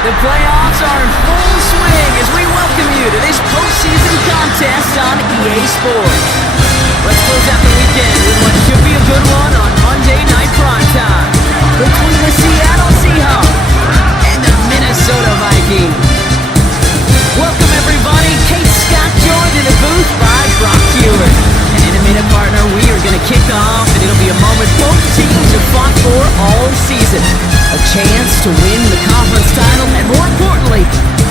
The playoffs are in full swing as we welcome you to this postseason contest on EA Sports. Let's close out the weekend with what should be a good one on Monday Night Primetime between the Seattle Seahawks and the Minnesota Vikings. Welcome everybody, Kate Scott joined in the booth by Brock Hewitt. And in a minute, partner, we are going to kick off, and it'll be a moment both teams have fought for all season. A chance to win the conference title, and more importantly,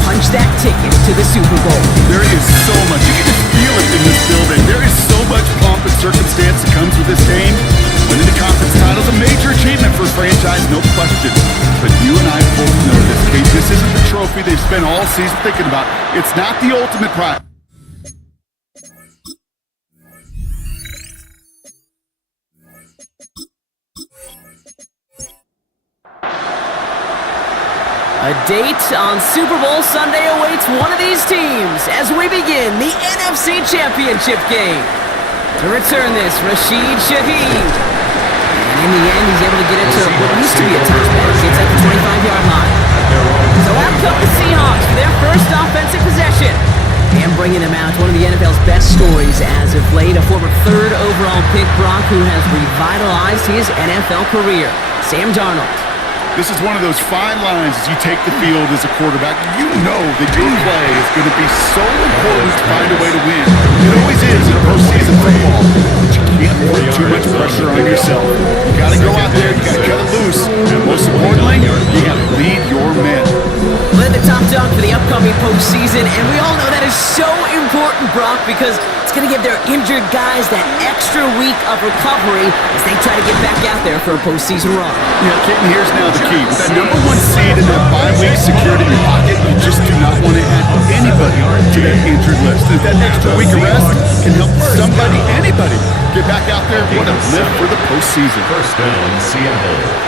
punch that ticket to the Super Bowl. There is so much. You can just feel it in this building. There is so much pomp and circumstance that comes with this game. Winning the conference title is a major achievement for a franchise, no question. But you and I both know this, Kate. This isn't the trophy they've spent all season thinking about. It's not the ultimate prize. A date on Super Bowl Sunday awaits one of these teams as we begin the NFC Championship game. To return this, Rashid Shaheed. And in the end, he's able to get it to what used to be a touchback. It's at the 25-yard line. So out come the Seahawks for their first offensive possession. And bringing them out, one of the NFL's best stories as of late, a former third overall pick, Brock, who has revitalized his NFL career, Sam Darnold. This is one of those fine lines as you take the field as a quarterback. You know that your play is going to be so important to find a way to win. It always is in postseason football. But you can't put too much pressure on yourself. You got to go out there, you got to cut it loose. And most importantly, you got to lead your men. Led the top dog for the upcoming postseason, and we all know that is so important, Brock, because it's going to give their injured guys that extra week of recovery as they try to get back out there for a postseason run. Yeah, Kitten, here's now the key. With that number one seed and that bye week secured in your pocket, you just do not want to add anybody to that injured list. If that extra week of rest can help somebody, anybody, get back out there, what a lift for the postseason. First down, Seattle.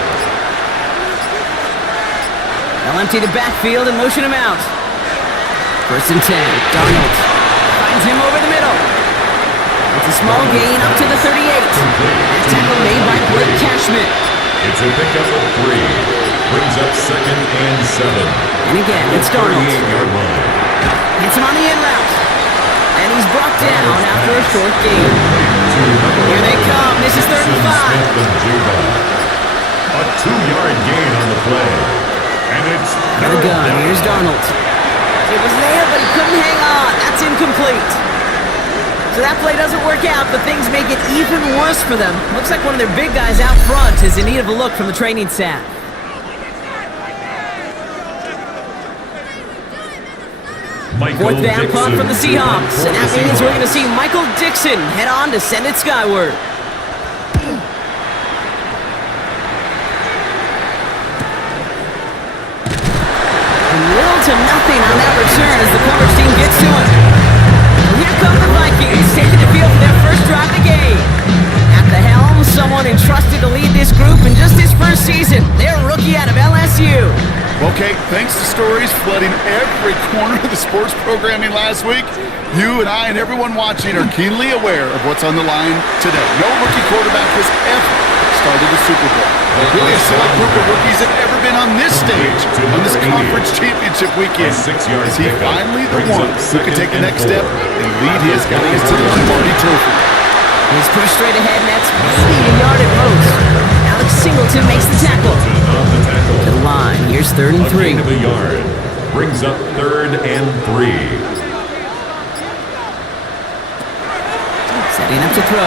They'll empty the backfield and motion him out. First and 10, Darnold finds him over the middle. It's a small gain up to the 38. That tackle made by Blake Cashman. It's a pickup of 3. Brings up second and 7. And again, it's Darnold. 38-yard line. Hits him on the in route. And he's brought down after a short gain. Here they come. This is 35. A 2-yard gain on the play. And it's Got a gun. Here's Darnold. It was there, but he couldn't hang on. That's incomplete. So that play doesn't work out, but things make it even worse for them. Looks like one of their big guys out front is in need of a look from the training staff. Fourth down punt from the Seahawks, and that means we're going to see Michael Dixon head on to send it skyward. Little to nothing on that return as the coverage team gets to him. Here come the Vikings, taking the field for their first drive of the game. At the helm, someone entrusted to lead this group in just his first season. Their rookie out of LSU. Well, Kate, thanks to stories flooding every corner of the sports programming last week, you and I and everyone watching are keenly aware of what's on the line today. No rookie quarterback has ever started a Super Bowl. Really a select group of rookies have ever been on this stage, on this conference championship weekend. Is he finally the one who can take the next step and lead his guys to the Lombardi Trophy? He's pushed straight ahead, and that's maybe a yard at most. Alex Singleton makes the tackle. To the line, here's 3rd and 3. Of a yard. Brings up 3rd and 3. In up to throw.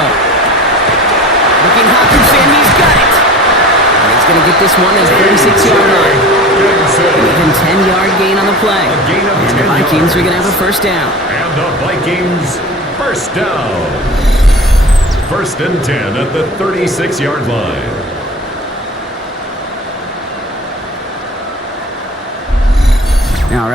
Looking Hawkinson, he's got it. And he's going to get this one as 36-yard line. An even 10-yard gain on the play. And the Vikings are going to have a first down. And the Vikings, first down. First and 10 at the 36-yard line.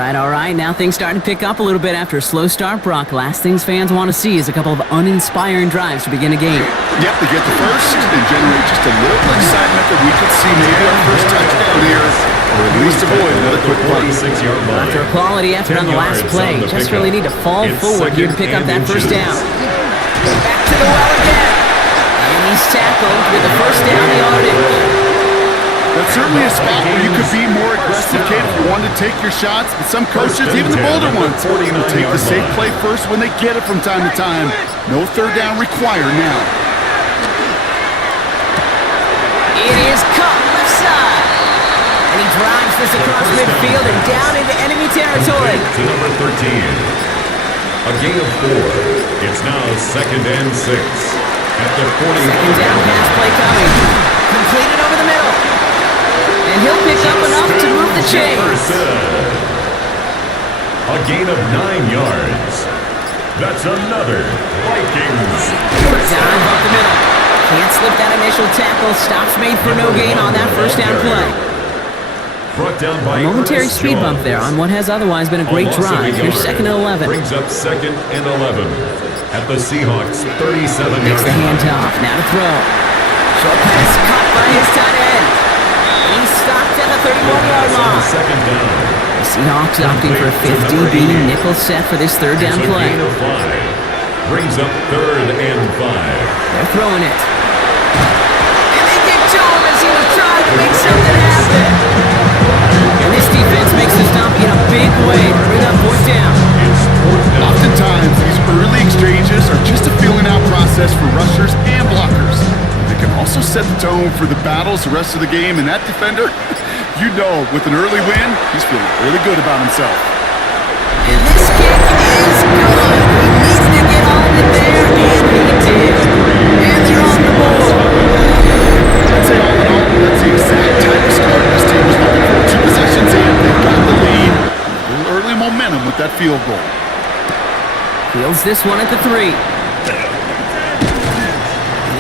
All right. Now things starting to pick up a little bit after a slow start, Brock. Last things fans want to see is a couple of uninspiring drives to begin a game. Yep, they get the first and generate just a little bit of excitement that we could see maybe our first touchdown here, or at least avoid another quick play. After a quality effort on the last play, just really need to fall forward here to pick up that first down. Back to the well again. And he's tackled with the first down yardage. That's certainly a spot where you could be more aggressive, kid, if you wanted to take your shots. But some coaches, even the bolder ones, will take the safe play first when they get it from time to time. No third down required now. It is caught left side. And he drives this across midfield and down into enemy territory. To number 13. A gain of 4. It's now second and 6. At the 40. Second down pass play coming. Completed over the middle. And he'll pick up enough to move the chains. A gain of 9 yards. That's another Vikings. Down up the middle. Can't slip that initial tackle. Stops made for no gain on that first down play. Brought down by a momentary speed bump there on what has otherwise been a great drive. Here's second and 11. Brings up second and 11 at the Seahawks 37. Makes the handoff. Now to throw. Short pass caught by his tight end. He's stopped at the 31-yard line. Second down. The Seahawks opting for a 50-B nickel set for this third down play. Gain of 5. Brings up third and 5. They're throwing it. And they get to him as he was trying to make something happen. And this defense makes the stop in a big way to bring up fourth down. Oftentimes, these early exchanges are just a feeling-out process for rushers and blockers. They can also set the tone for the battles the rest of the game, and that defender, you know, with an early win, he's feeling really good about himself. And this kick is good. He needs to get all of it there, and he did. And they're on the board. I'd say all in all, that's the exact type of start this team was looking for. 2 possessions in, they've got the lead. A little early momentum with that field goal. Fields this one at the 3.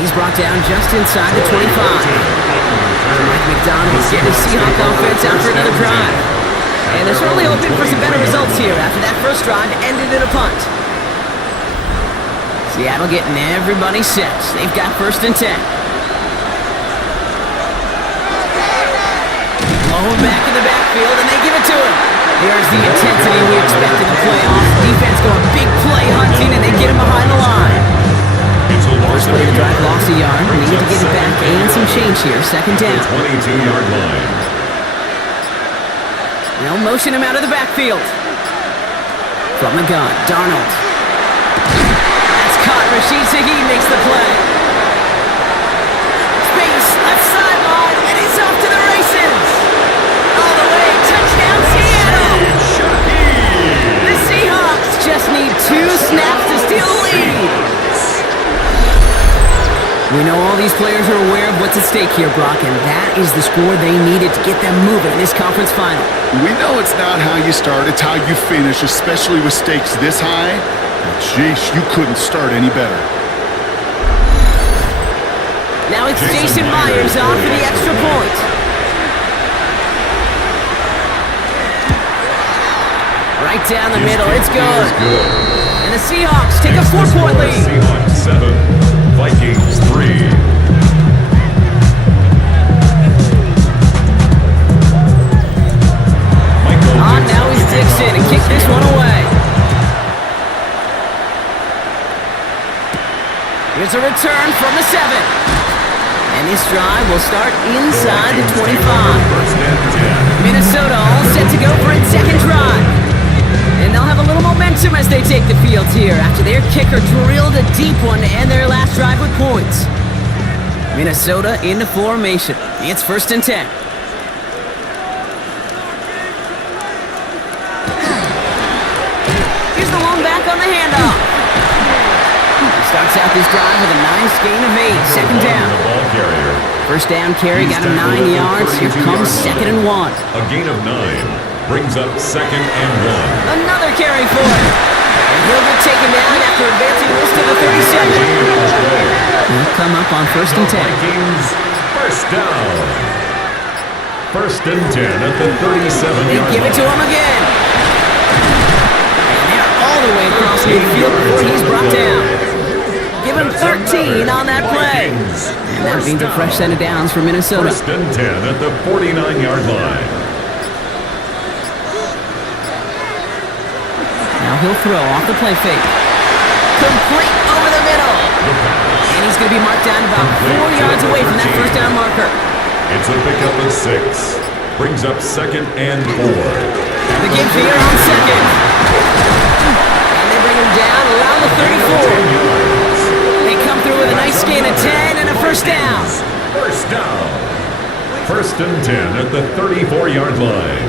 He's brought down just inside the 25. Mike McDonald's getting his Seahawks offense out for another drive. And they're certainly hoping for some better results here after that first drive ended in a punt. Seattle getting everybody set. They've got first and 10. Blowing back in the backfield, and they give it to him. Here's the intensity we expected to play off. Defense going big play hunting, and they get him behind the line. First play of the drive lost a yard. We need to get it back and some change here. Second down. 22-yard line. They'll motion him out of the backfield. From the gun, Darnold. That's caught. Rashid Shaheed makes the play. Space, left sideline, and he's off to the races. All the way, touchdown Seattle. The Seahawks just need 2 snaps to steal the lead. We know all these players are aware of what's at stake here, Brock, and that is the score they needed to get them moving in this conference final. We know it's not how you start, it's how you finish, especially with stakes this high. Jeez, you couldn't start any better. Now it's Jason Myers on for the extra point. Right down the middle, it's good. And the Seahawks take a 4-point lead. Seahawks 7, Vikings 3. Now he's Dixon and kick this one away. Here's a return from the 7. And this drive will start inside the 25. Minnesota all set to go for its second drive. And they'll have a little momentum as they take the field here after their kicker drilled a deep one to end their last drive with points. Minnesota into formation. It's first and 10. Here's the one back on the handoff. Starts out this drive with a nice gain of 8. Second down. The ball carrier. First down carry, got him 9 yards. Here comes 2nd and 1. A gain of 9 brings up 2nd and 1. Another carry for him. And he'll get taken down after advancing this to the 37. He'll come up on 1st and 10. Vikings, first down. 1st and 10 at the 37-yard They give it to him again. And they're all the way across midfield before he's brought down. Give him 13 on that play. And that means a fresh set of downs for Minnesota. 1st and 10 at the 49-yard line. Now he'll throw off the play fake. Complete over the middle. And he's going to be marked down about 4 yards away from that first down marker. It's a pickup of 6. Brings up 2nd and 4. The give here on 2nd. And they bring him down around the 34. They come through with a nice gain of 10 and a first down. First down. 1st and 10 at the 34-yard line.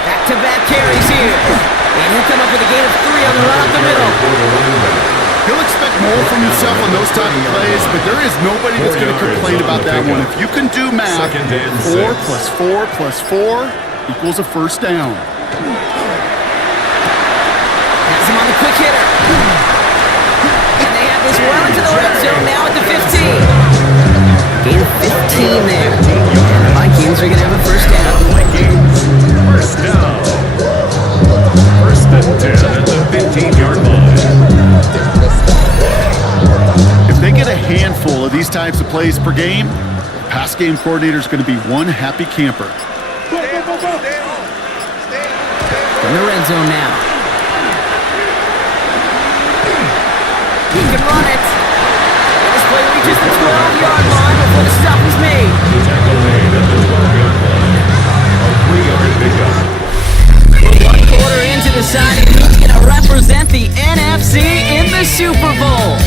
Back-to-back carries here. And he'll come up with a gain of 3 on the run up the middle. He'll expect more from himself on those type of plays, but there is nobody that's going to complain about that one. If you can do math, 4 plus 4 plus 4 equals a first down. Has him on the quick hitter. And they have this well into the red zone now at the 15. Gain of 15 there. And the Vikings are going to have a first down. Vikings, first down. 1st and 10 at the 15-yard line. If they get a handful of these types of plays per game, pass game coordinator is going to be one happy camper. From the red zone now. He can run it. This play reaches the 12-yard line before the stop is made. The tackle made at the 12-yard line. A 3-yard pickup. One quarter into the side, who's going to represent the NFC in the Super Bowl?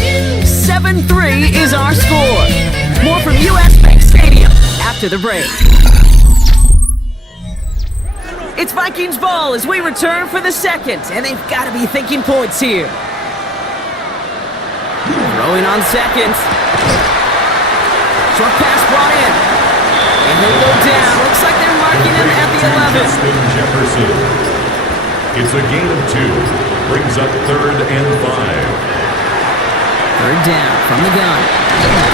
7-3 is our score. More from US Bank Stadium after the break. It's Vikings ball as we return for the second, and they've got to be thinking points here. Throwing on 2nd. Short pass brought in. And he'll go down. Looks like they're marking him at the 11. Justin Jefferson. It's a gain of 2. Brings up 3rd and 5. 3rd down from the gun.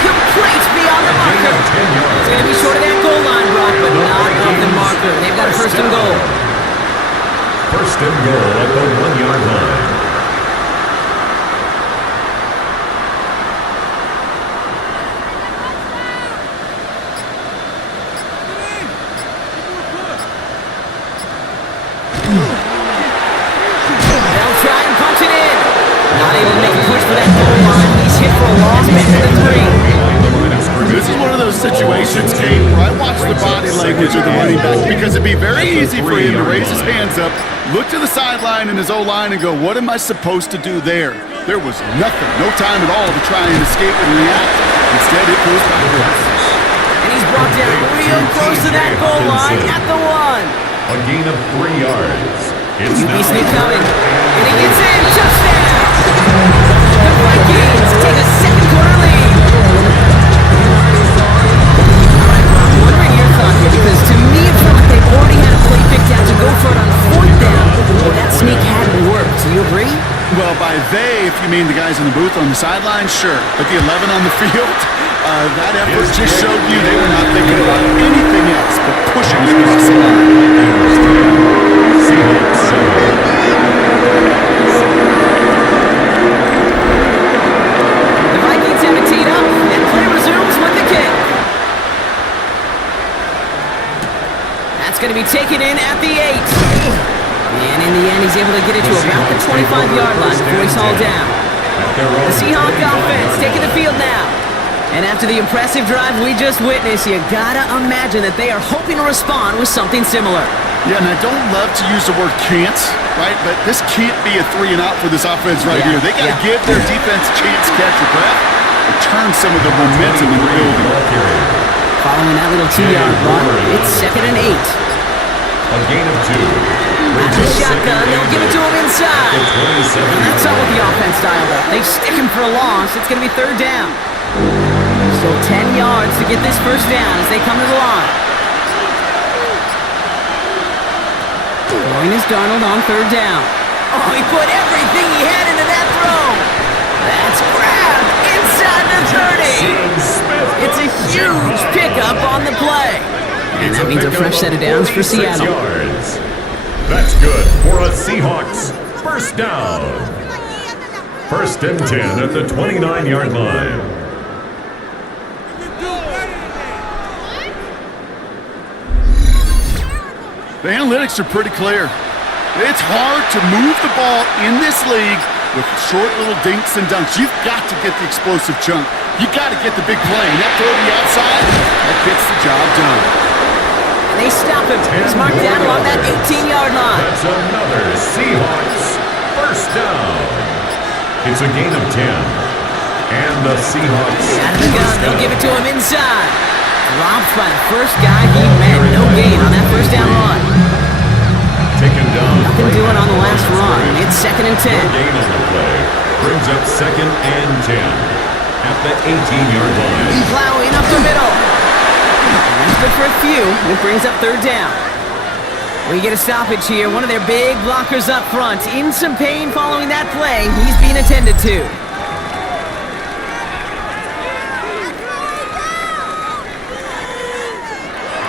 Complete beyond the marker. It's going to be short of that goal line, Brock, but not off the marker. They've got a 1st and goal. 1st and goal at the 1-yard line. They'll try and punch it in. Not able to make a push for that goal line. He's hit for a loss, making the 3. This is one of those situations, Kate, where I watch the body language of the running back because it'd be very easy for him to raise his hands up, look to the sideline in his O-line and go, what am I supposed to do there? There was nothing, no time at all to try and escape and react. Instead, it goes backwards. And he's brought down real close to that goal line at the 1. A gain of 3 yards. It's You now beat me coming. And he gets in. Touchdown! The Vikings take a second quarter lead. All right, Rob, I'm wondering your thought here, because to me it felt like they already had a play picked out to go for it on 4th down, but that sneak hadn't worked. Do you agree? Well, by they, if you mean the guys in the booth on the sideline, sure. But the 11 on the field, that effort just showed you they were not thinking about anything else but pushing it across the line. The Vikings have it teed up, and play resumes with the kick. That's going to be taken in at the 8. And in the end, he's able to get it to about the 25-yard line before he's hauled down. The Seahawks offense taking the field now. And after the impressive drive we just witnessed, you gotta imagine that they are hoping to respond with something similar. Yeah, and I don't love to use the word can't, right? But this can't be a 3-and-out for this offense right here. They got to give their defense a chance to catch their breath and turn some of the momentum in the building. Following that little 2-yard run, it's 2nd and 8. A gain of 2. Out of the shotgun, they'll give it to him inside. And that's not what the offense dialed up. They stick him for a loss. It's going to be 3rd down. Still 10 yards to get this first down as they come to the line. Throwing is Darnold on 3rd down. Oh, he put everything he had into that throw. That's grabbed inside the 30. It's a huge pickup on the play. And that means a fresh set of downs for Seattle. That's good for a Seahawks first down. 1st and 10 at the 29-yard line. The analytics are pretty clear. It's hard to move the ball in this league with short little dinks and dunks. You've got to get the explosive chunk. You've got to get the big play. And that throw to the outside, that gets the job done. And they stop him. He's marked down along that 18-yard line. That's another Seahawks first down. It's a gain of 10. And the Seahawks out of the gun, they'll give it to him inside. Dropped by the first guy he met. No gain on that first down run. Taken down. Nothing doing on the last run. It's 2nd and 10. Gain on the play. Brings up 2nd and 10 at the 18-yard line. He's plowing up the middle. And that's good for a few. It brings up 3rd down. We get a stoppage here. One of their big blockers up front. In some pain following that play. He's being attended to.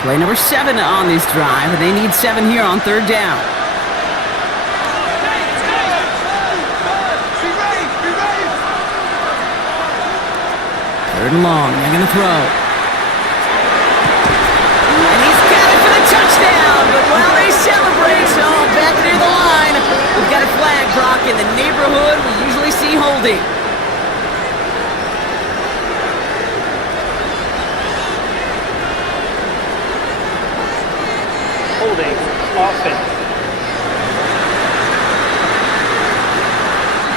Play number 7 on this drive, and they need 7 here on 3rd down. Third and long, they're going to throw. And he's got it for the touchdown, but while they celebrate, back near the line, we've got a flag, Brock, in the neighborhood we usually see holding. Offense.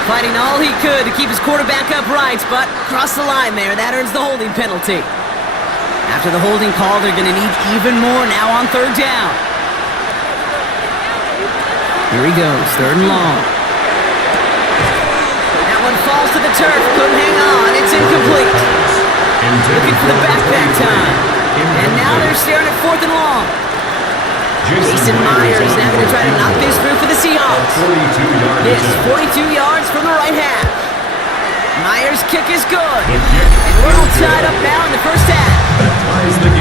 Fighting all he could to keep his quarterback upright, but crossed the line there. That earns the holding penalty. After the holding call, they're going to need even more now on 3rd down. Here he goes, 3rd and long. That one falls to the turf, couldn't hang on. It's incomplete. Looking for the backpack time. And now they're staring at 4th and long. Jason Myers now going to try to knock this through for the Seahawks. It's 42 yards from the right half. Myers' kick is good. And we're all tied up now in the first half.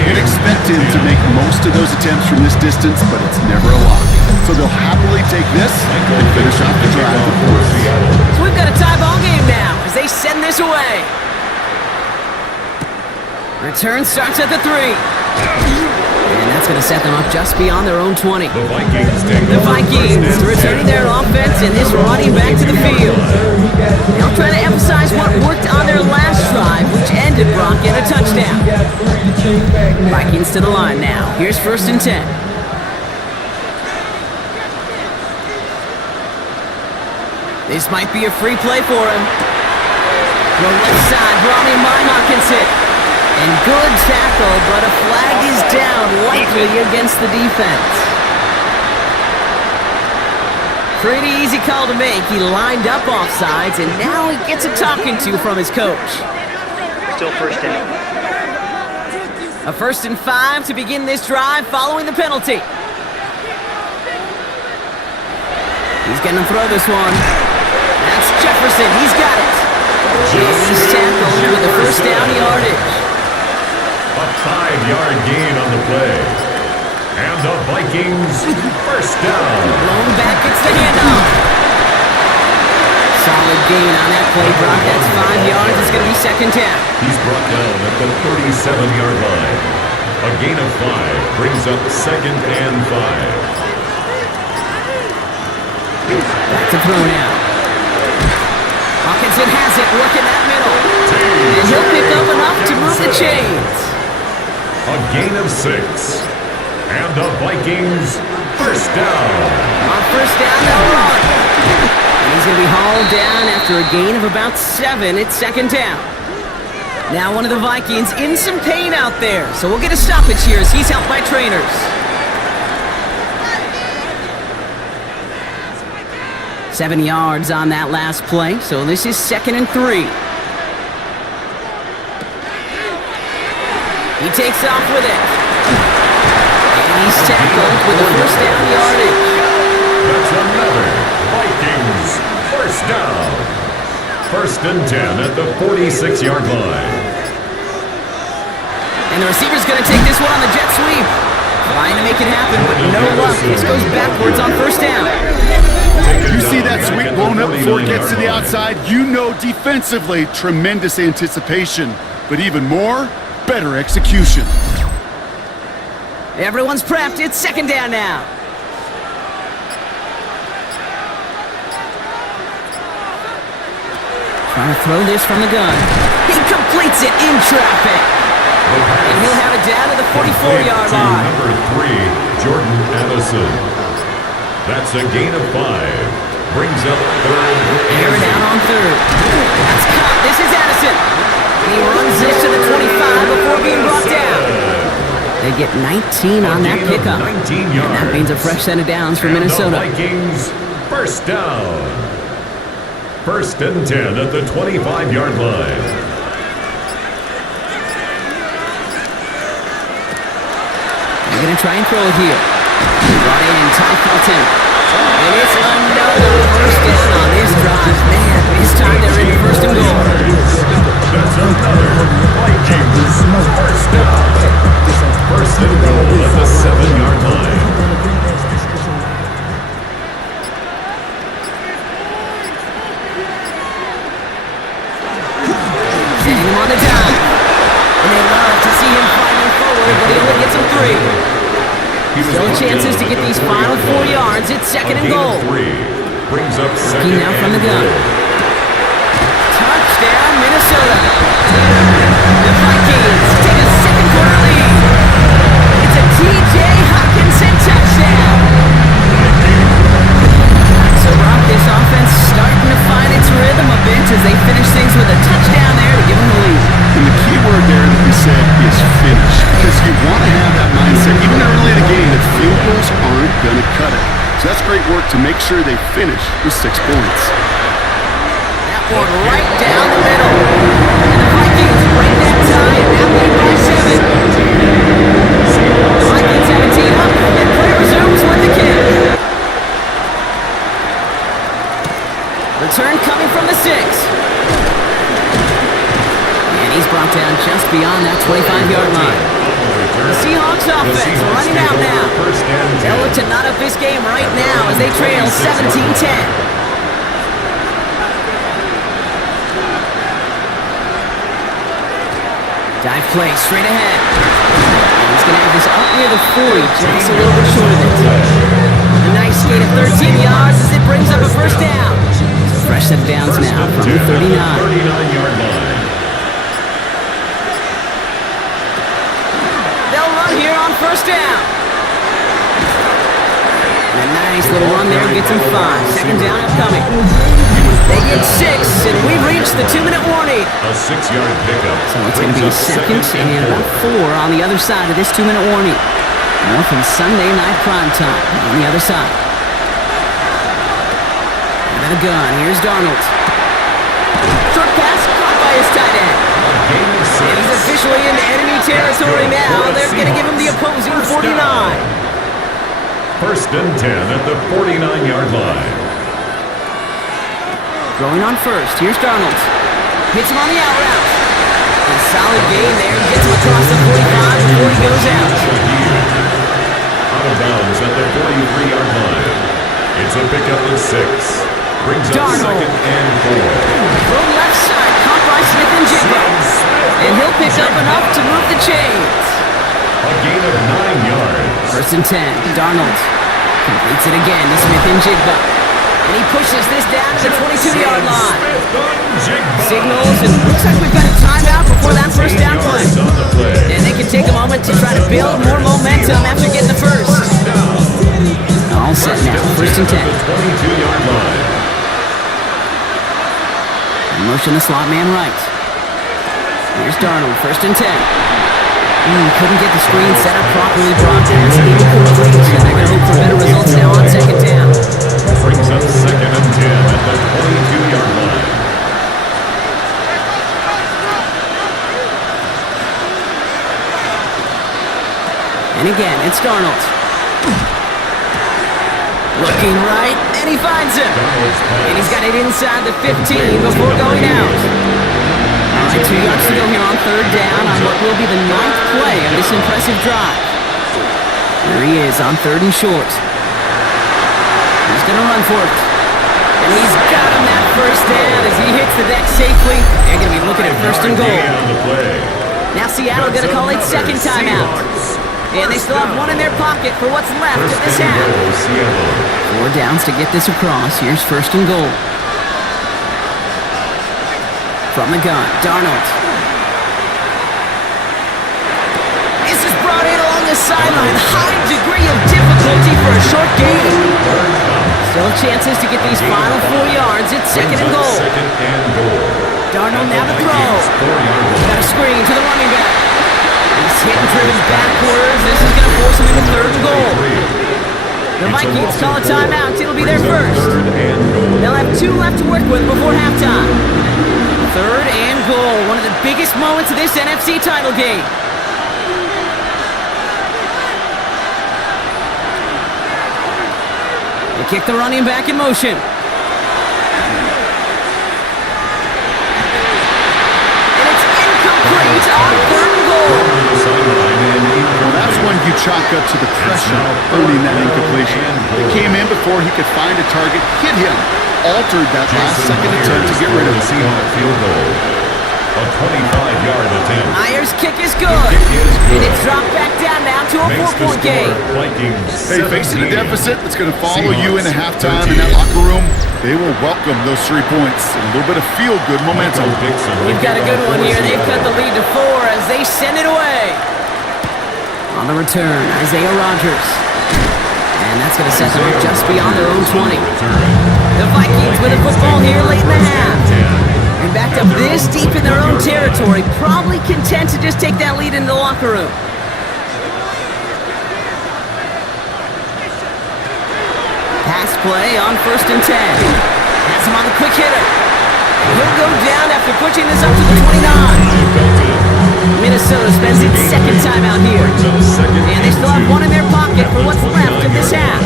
You'd expect him to make most of those attempts from this distance, but it's never a lock. So they'll happily take this and finish off the drive. So we've got a tie ball game now as they send this away. Return starts at the 3. And that's going to set them up just beyond their own 20. The Vikings returning their offense and this running back to the field. They'll try to emphasize what worked on their last drive, which ended Brock in a touchdown. Vikings to the line now. Here's 1st and 10. This might be a free play for him. The left side, Ronnie Hawkinson. And good tackle, but a flag is down, likely against the defense. Pretty easy call to make. He lined up offsides, and now he gets a talking to from his coach. Still 1st down. A 1st and 5 to begin this drive following the penalty. He's going to throw this one. That's Jefferson. He's got it. And he's tackled for the first down yardage. A 5-yard gain on the play. And the Vikings first down. Blown back, it's the handoff. Solid gain on that play, Brock. That's 5 yards. It's going to be 2nd down. He's brought down at the 37-yard line. A gain of 5 brings up 2nd and 5. Back to throw now. Hawkinson has it, working that middle. And he'll pick up enough to move the chains. A gain of 6. And the Vikings first down. On 1st down, they'll run. And he's going to be hauled down after a gain of about 7. It's 2nd down. Now one of the Vikings in some pain out there, so we'll get a stoppage here as he's helped by trainers. Seven yards on that last play, so this is 2nd and 3. He takes off with it. And he's tackled with a first down yardage. That's another Vikings first down. 1st and 10 at the 46-yard line. And the receiver's going to take this one on the jet sweep. Trying to make it happen, but no luck. This goes backwards on first down. You see that sweep blown up before it gets to the outside, you know defensively, tremendous anticipation. But even more, better execution. Everyone's prepped. It's 2nd down now. Trying to throw this from the gun. He completes it in traffic. And he'll have it down to the 44-yard line. Number 3, Jordan Addison. That's a gain of 5. Brings up 3rd. Air down on 3rd. That's caught. This is Addison. And he runs this to the 25 before being brought down. They get 19 on that pickup. 19 yards. And that means a fresh set of downs for And Minnesota. the Vikings first down. 1st and 10 at the 25-yard line. They're going to try and throw it here. Brought in Ty Felton. And it's another first down on this drive. Man, this time they're in 1st and goal. That's another Vikings first down. 1st and goal at the 7-yard line. Setting him on the dive. And they love to see him fighting forward, but he only gets him 3. Still chances to get these final 4 yards. It's 2nd and goal. 3 brings up 2nd Now from the gun. Touchdown, Minnesota. The Vikings take a 2nd-quarter lead. It's a T.J. Hockenson touchdown. So, Rob, this offense starting to find its rhythm a bit as they finish things with a touchdown there to give them the lead. And the key word there that we said is finish. Because you want to have that mindset, even early in the game, that field goals aren't going to cut it. So that's great work to make sure they finish with 6 points. That one right down the middle. And the Vikings break that tie and now lead by 7. The Vikings have a team up and play resumes with the kick. Return coming from the 6. And he's brought down just beyond that 25-yard line. The Seahawks offense running out now. They'll look to knot up this game right now as they trail 17-10. Dive play straight ahead. And he's going to have this up near the 40, just a little bit short of it. A nice skate of 13 yards as it brings up a first down. Fresh set of downs now from the 39. 39-yard line. They'll run here on first down. And a nice little run there gets them 5. 2nd down upcoming. They get 6, and we've reached the 2-minute warning. A 6-yard pickup. So it's going to be a 2nd and about 4 on the other side of this 2-minute warning. More from Sunday night primetime on the other side. Into the gun. Here's Darnold. Short pass caught by his tight end. And he's officially into enemy territory now. They're going to give him the opposing 49. 1st and 10 at the 49-yard line. Going on first. Here's Darnold. Hits him on the out route. A solid gain there. Gets him across the 45 before he goes out. Out of bounds at the 43-yard line. It's a pickup of 6. Brings up Darnold. 2nd and 4. From left side. Caught by Smith and Jigba. And he'll pick up enough to move the chains. A gain of 9 yards. 1st and 10. Darnold completes it again to Smith and Jigba. And he pushes this down to the 22-yard line. Signals, and looks like we've got a timeout before that first down play. And they can take a moment to try to build more momentum after getting the first. All set now. 1st and 10. 22-yard line. Motion the slot man right. Here's Darnold, 1st and 10. Couldn't get the screen set up properly, Brock. That's an incomplete. They're going to hope for better results now on 2nd down. Brings up 2nd and 10 at the 22-yard line. And again, it's Darnold. Looking right, and he finds him. And he's got it inside the 15 before going out. All right, 2 yards to go here on 3rd down on what will be the 9th play of this impressive drive. There he is on 3rd and short. He's going to run for it. And he's got him that 1st down as he hits the deck safely. They're going to be looking at 1st and goal. Now Seattle going to call it 2nd timeout. And they still have 1 in their pocket for what's left of this half. 4 downs to get this across. Here's 1st and goal. From the gun, Darnold. This is brought in along the sideline. High degree of difficulty for a short gain. Still chances to get these final 4 yards. It's 2nd and goal. Darnold now to throw. Got a screen to the running back. He's hit and driven backwards. This is going to force him into 3rd and goal. The Vikings call a timeout. It'll be their first. They'll have 2 left to work with before halftime. 3rd and goal. One of the biggest moments of this NFC title game. They kick the running back in motion. And it's incomplete on 3rd and goal. Well, that's when you chalk up to the pressure earning that incompletion. It came in before he could find a target, hit him, altered that last second attempt to get rid of him. Field goal. A 25-yard attempt. Myers' kick is good. And it's dropped back down now to a 4-point game. Hey, facing a deficit that's going to follow you into halftime in that locker room, they will welcome those 3 points. A little bit of feel-good momentum. We've got a good one here. They've cut the lead to 4 as they send it away. On the return, Isaiah Rodgers. And that's going to set them up just beyond their own 20. The Vikings with a football here late in the half. And backed up this deep in their own territory, probably content to just take that lead into the locker room. Pass play on 1st and 10. Has him on the quick hitter. And he'll go down after pushing this up to the 29. Minnesota spends its 2nd timeout here. And they still have 1 in their pocket for what's left of this half.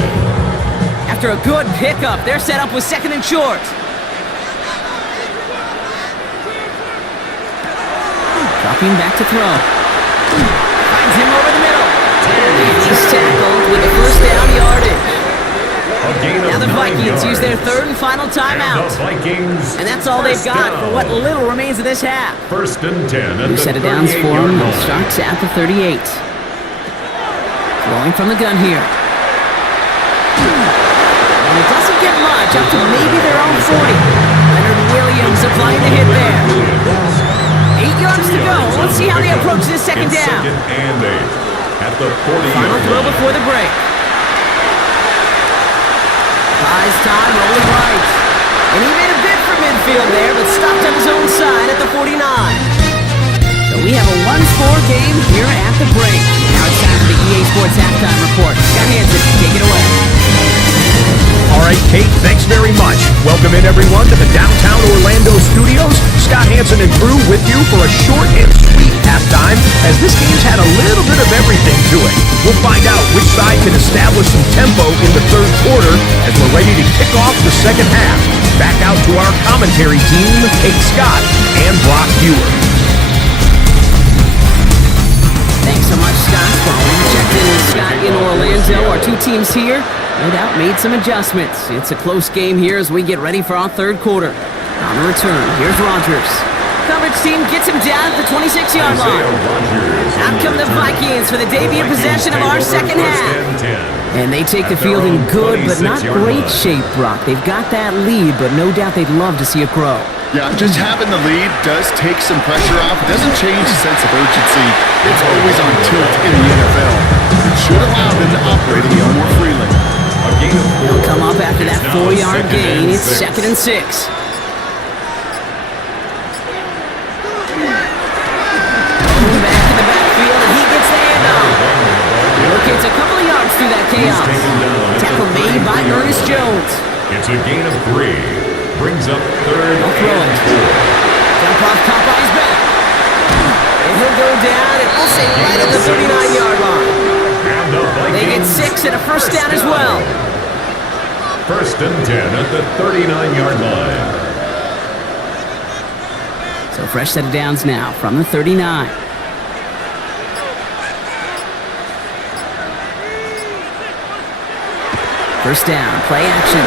After a good pickup, they're set up with 2nd and short. Dropping back to throw. Finds him over the middle. And he's tackled with the 1st down yardage. Now the Vikings use their 3rd and final timeout. And that's all they've got for what little remains of this half. 1st and 10. New set of downs for them. Starts at the 38. Throwing from the gun here. And it doesn't get much, up to maybe their own 40. Leonard Williams applying the hit there. 8 yards to go. Let's see how they approach this 2nd down. At the 40. Final throw before the break. Buys time, rolling right. And he made a bid for midfield there, but stopped on his own side at the 49. So we have a 1-score game here at the break. Now it's time for the EA Sports Halftime Report. Scott Hansen, take it away. All right, Kate, thanks very much. Welcome in, everyone, to the downtown Orlando studios. Scott Hansen and crew with you for a short and sweet halftime, as this game's had a little bit of everything to it. We'll find out which side can establish some tempo in the 3rd quarter as we're ready to kick off the 2nd half. Back out to our commentary team, Kate Scott and Brock Ewer. Thanks so much, Scott. Well, we checked in with Scott in Orlando. Our 2 teams here, no doubt, made some adjustments. It's a close game here as we get ready for our 3rd quarter. On the return, here's Rodgers. Coverage team gets him down at the 26-yard line. Out come the Vikings for the debut possession of our 2nd half. And they take the field in good but not great shape, Brock. They've got that lead, but no doubt they'd love to see it grow. Yeah, just having the lead does take some pressure off. It doesn't change the sense of urgency. It's always on tilt in the NFL. It should allow them to operate a little more freely. They'll come up after that 4-yard gain. It's 2nd and 6. chaos. taken down at Tackle the made by 33-yard Ernest line. Jones. It's a gain of 3. Brings up third They'll throw and it. 4. Jump off, caught by his back. And he'll go down, and we'll say right at the 39-yard line. And the They get Vikings 6 and a first down as well. First and 10 at the 39-yard line. So fresh set of downs now from the 39. First down, play action.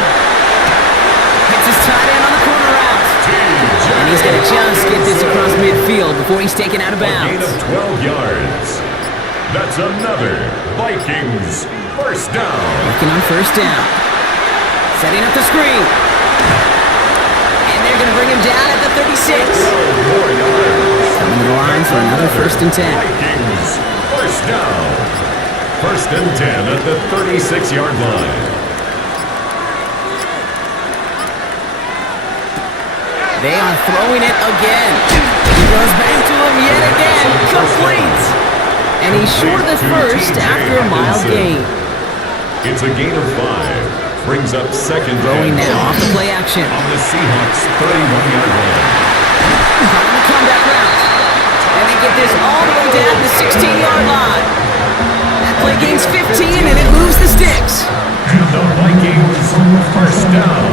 Hits his tight end on the corner route. And he's going to just get this across midfield before he's taken out of A gain bounds. of 12 yards. That's another Vikings first down. Working on first down. Setting up the screen. And they're going to bring him down at the 36. 12 more yards. Coming to the line for another first and 10. Vikings first down. First and 10 at the 36-yard line. They are throwing it again. He goes back to him yet again. Complete. And he's short of the first after a mild gain. It's a gain of 5. Brings up second Throwing and now off the play action. on the Seahawks 31-yard line. On the comeback route. And they get this all the way down to the 16-yard line. That play gains 15 and it moves the sticks. And the Vikings first down.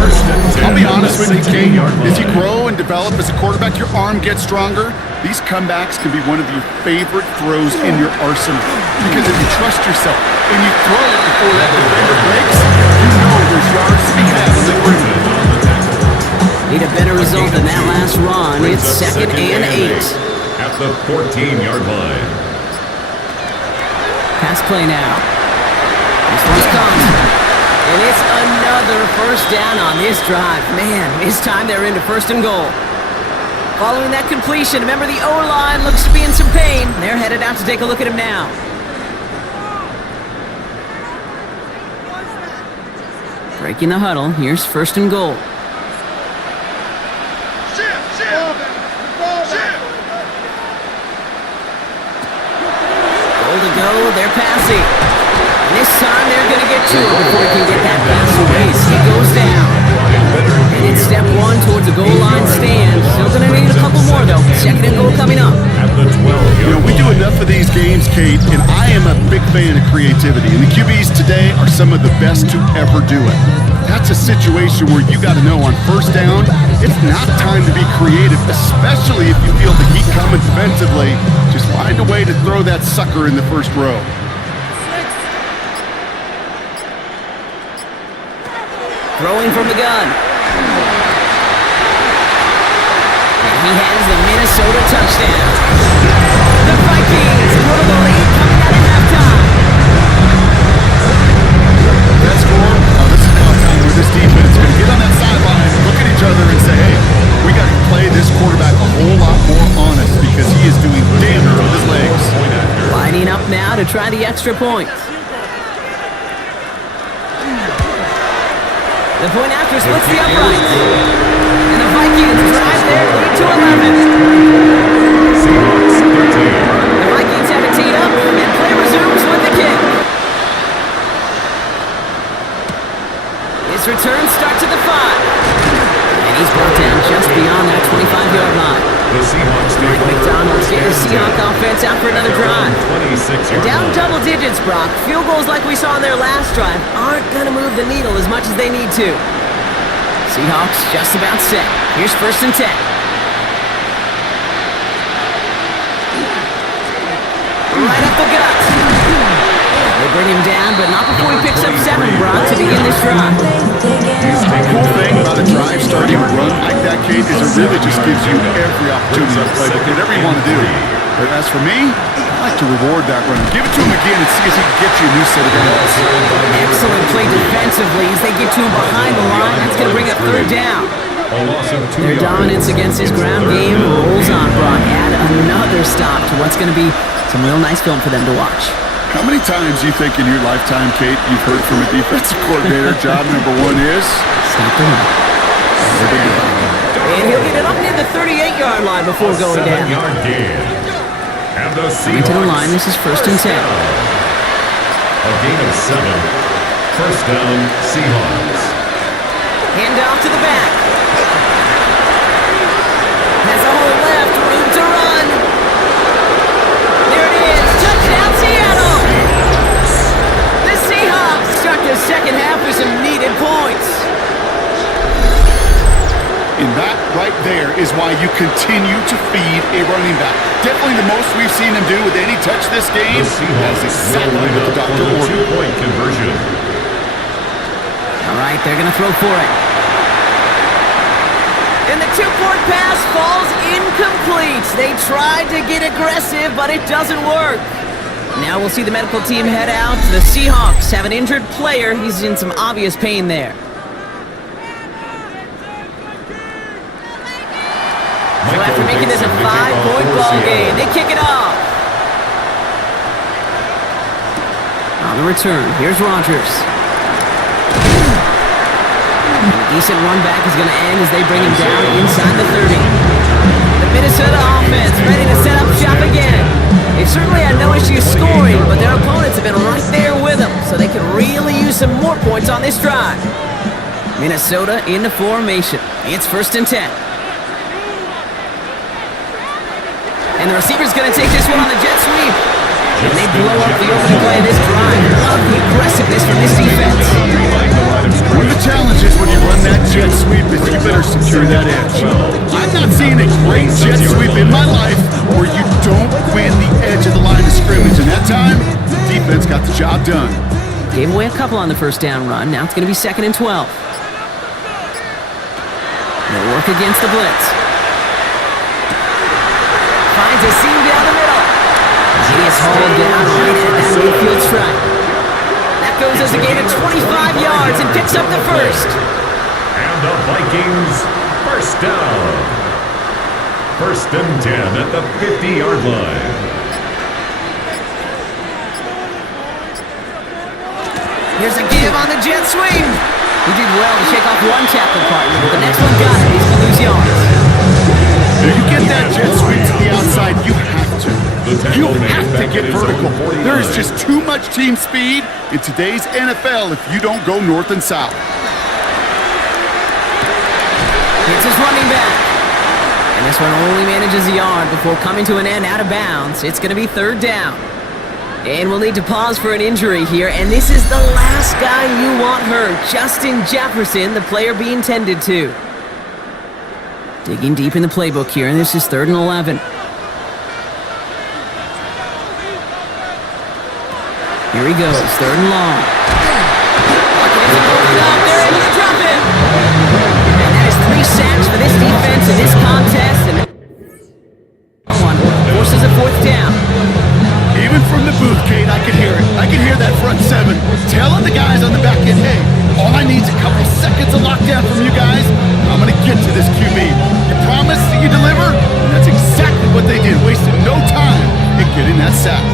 First and 10. I'll be honest with you, Kate. 16-yard As you line. grow and develop as a quarterback, your arm gets stronger. These comebacks can be one of your favorite throws in your arsenal. Because if you trust yourself and you throw it before that defender breaks, you know there's yards to be had on the ground. Need a better result than that last run. Brings It's up second and 8. at the 14-yard line. Pass play now. This one's comes. And it's another first down on this drive. Man, this time they're into first and goal. Following that completion, remember the O-line looks to be in some pain. They're headed out to take a look at him now. Breaking the huddle, here's first and goal. Goal to go, they're passing. And this time they're going to get to it before he can get that pass away. He goes down. And it's step 1 towards the goal line stand. Still going to need a couple more though. Second and goal coming up. At the 12-yard You know, we do enough of these games, Kate, and I am a big fan of creativity. And the QBs today are some of the best to ever do it. That's a situation where you got to know on first down, it's not time to be creative, especially if you feel the heat coming defensively. Just find a way to throw that sucker in the first row. Throwing from the gun. And he has the Minnesota touchdown. The Vikings go to the lead coming out of halftime. That's cool. This is now a time where this defense is going to get on that sideline, look at each other and say, hey, we got to play this quarterback a whole lot more honest because he is doing damage with his legs. Lining up now to try the extra point. The point after splits the uprights. And the Vikings drive their lead to 11. Seahawks 13. The Vikings have it teed up and play resumes with the kick. His return starts at the 5. And he's brought down just beyond that 25-yard line. The Seahawks take over. McDonald's get his Seahawks offense out for another drive. 26-yard Down line. double digits, Brock. Field goals like we saw in their last drive aren't going to move the needle as much as they need to. Seahawks just about set. Here's first and 10. Right up the gut. They bring him down, but not before he picks up 7, Brock, to begin this drive. The cool thing about a drive starting a run like that, Kate, is it really just gives you every opportunity to play whatever you want to do. But as for me, I like to reward that run. Give it to him again and see if he can get you a new set of downs. Excellent play defensively as they get to him behind the line. That's going to bring up third down. A loss of 2 Their yards. dominance against his ground game rolls on, Brock. Add another stop to what's going to be some real nice film for them to watch. How many times do you think in your lifetime, Kate, you've heard from a defensive coordinator, job number 1 is? Stop the run. And he'll get it up near the 38-yard line before going down. 7-yard gain. And the Into the line, Seahawks this is first and 10. A gain of 7. First down, Seahawks. Hand off to the back. Has a hole left, room to run. There it is, touchdown Seattle! The Seahawks start the second half with some needed points. And that right there is why you continue to feed a running back. Definitely the most we've seen him do with any touch this game. The Seahawks That's exactly what the doctor for the ordered. 2-point conversion. All right, they're going to throw for it. And the 2-point pass falls incomplete. They tried to get aggressive, but it doesn't work. Now we'll see the medical team head out. The Seahawks have an injured player. He's in some obvious pain there. So after making this a 5-point ball game, they kick it off. On the return, here's Rodgers. A decent run back is going to end as they bring him down inside the 30. The Minnesota offense ready to set up shop again. They've certainly had no issue scoring, but their opponents have been right there with them, so they can really use some more points on this drive. Minnesota in the formation. It's 1st and 10. And the receiver's going to take this one on the jet sweep. And they blow up the opening play of this drive. Love the aggressiveness from this defense. One of the challenges when you run that jet sweep is you better secure that edge. I've not seen a great jet sweep in my life where you don't win the edge of the line of scrimmage. And that time, the defense got the job done. Gave away a couple on the first down run. Now it's going to be 2nd and 12. They'll work against the blitz. Finds a seam down the middle. He is hauled down right at that midfield stripe. That goes as a gain of 25 yards and picks up the first. And the Vikings, first down. 1st and 10 at the 50-yard line. Here's a give on the jet sweep. He did well to shake off one tackle partner, but the next one got it. He's going to lose yards. If you get that jet sweep to the outside, you have to. You have to get vertical. There is just too much team speed in today's NFL if you don't go north and south. It's his running back. And this one only manages a yard before coming to an end out of bounds. It's going to be 3rd down. And we'll need to pause for an injury here, and this is the last guy you want hurt. Justin Jefferson, the player being tended to. Digging deep in the playbook here, and this is 3rd and 11. Here he goes, 3rd and long. They're able to drop it. And that is 3 sacks for this defense in this contest. And one forces a 4th down. Even from the booth, Kate, I can hear it. I can hear that front 7 telling the guys on the back end, hey, all I need is a couple seconds of lockdown from you guys. I'm going to get to this QB. You promise that you deliver? And that's exactly what they did. Wasted no time in getting that sack.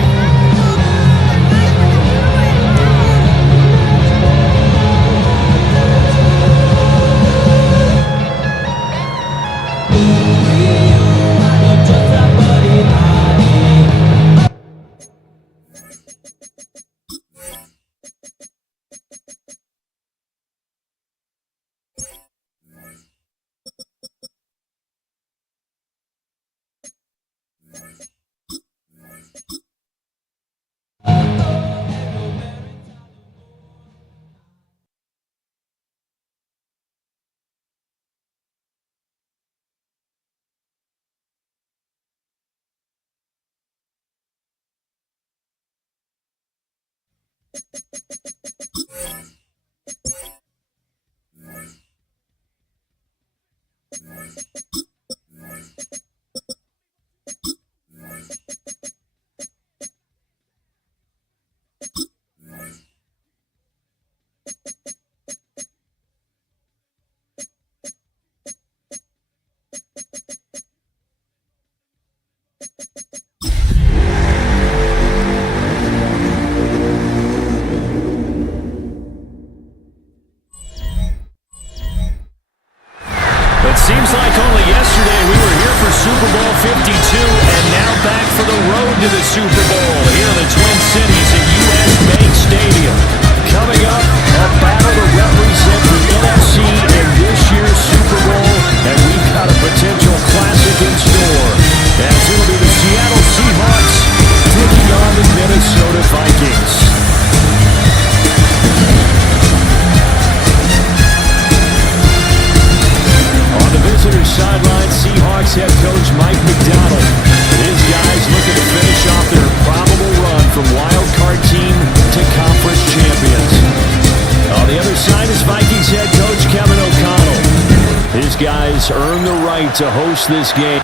Seems like only yesterday we were here for Super Bowl 52, and now back for the road to the Super Bowl here in the Twin Cities at U.S. Bank Stadium. Coming up, a battle to represent the NFC in this year's Super Bowl, and we've got a potential classic in store, as it'll be the Seattle Seahawks taking on the Minnesota Vikings. On the visitor's sideline, Seahawks head coach Mike McDonald. His guys looking to finish off their probable run from wild card team to conference champions. On the other side is Vikings head coach Kevin O'Connell. His guys earn the right to host this game.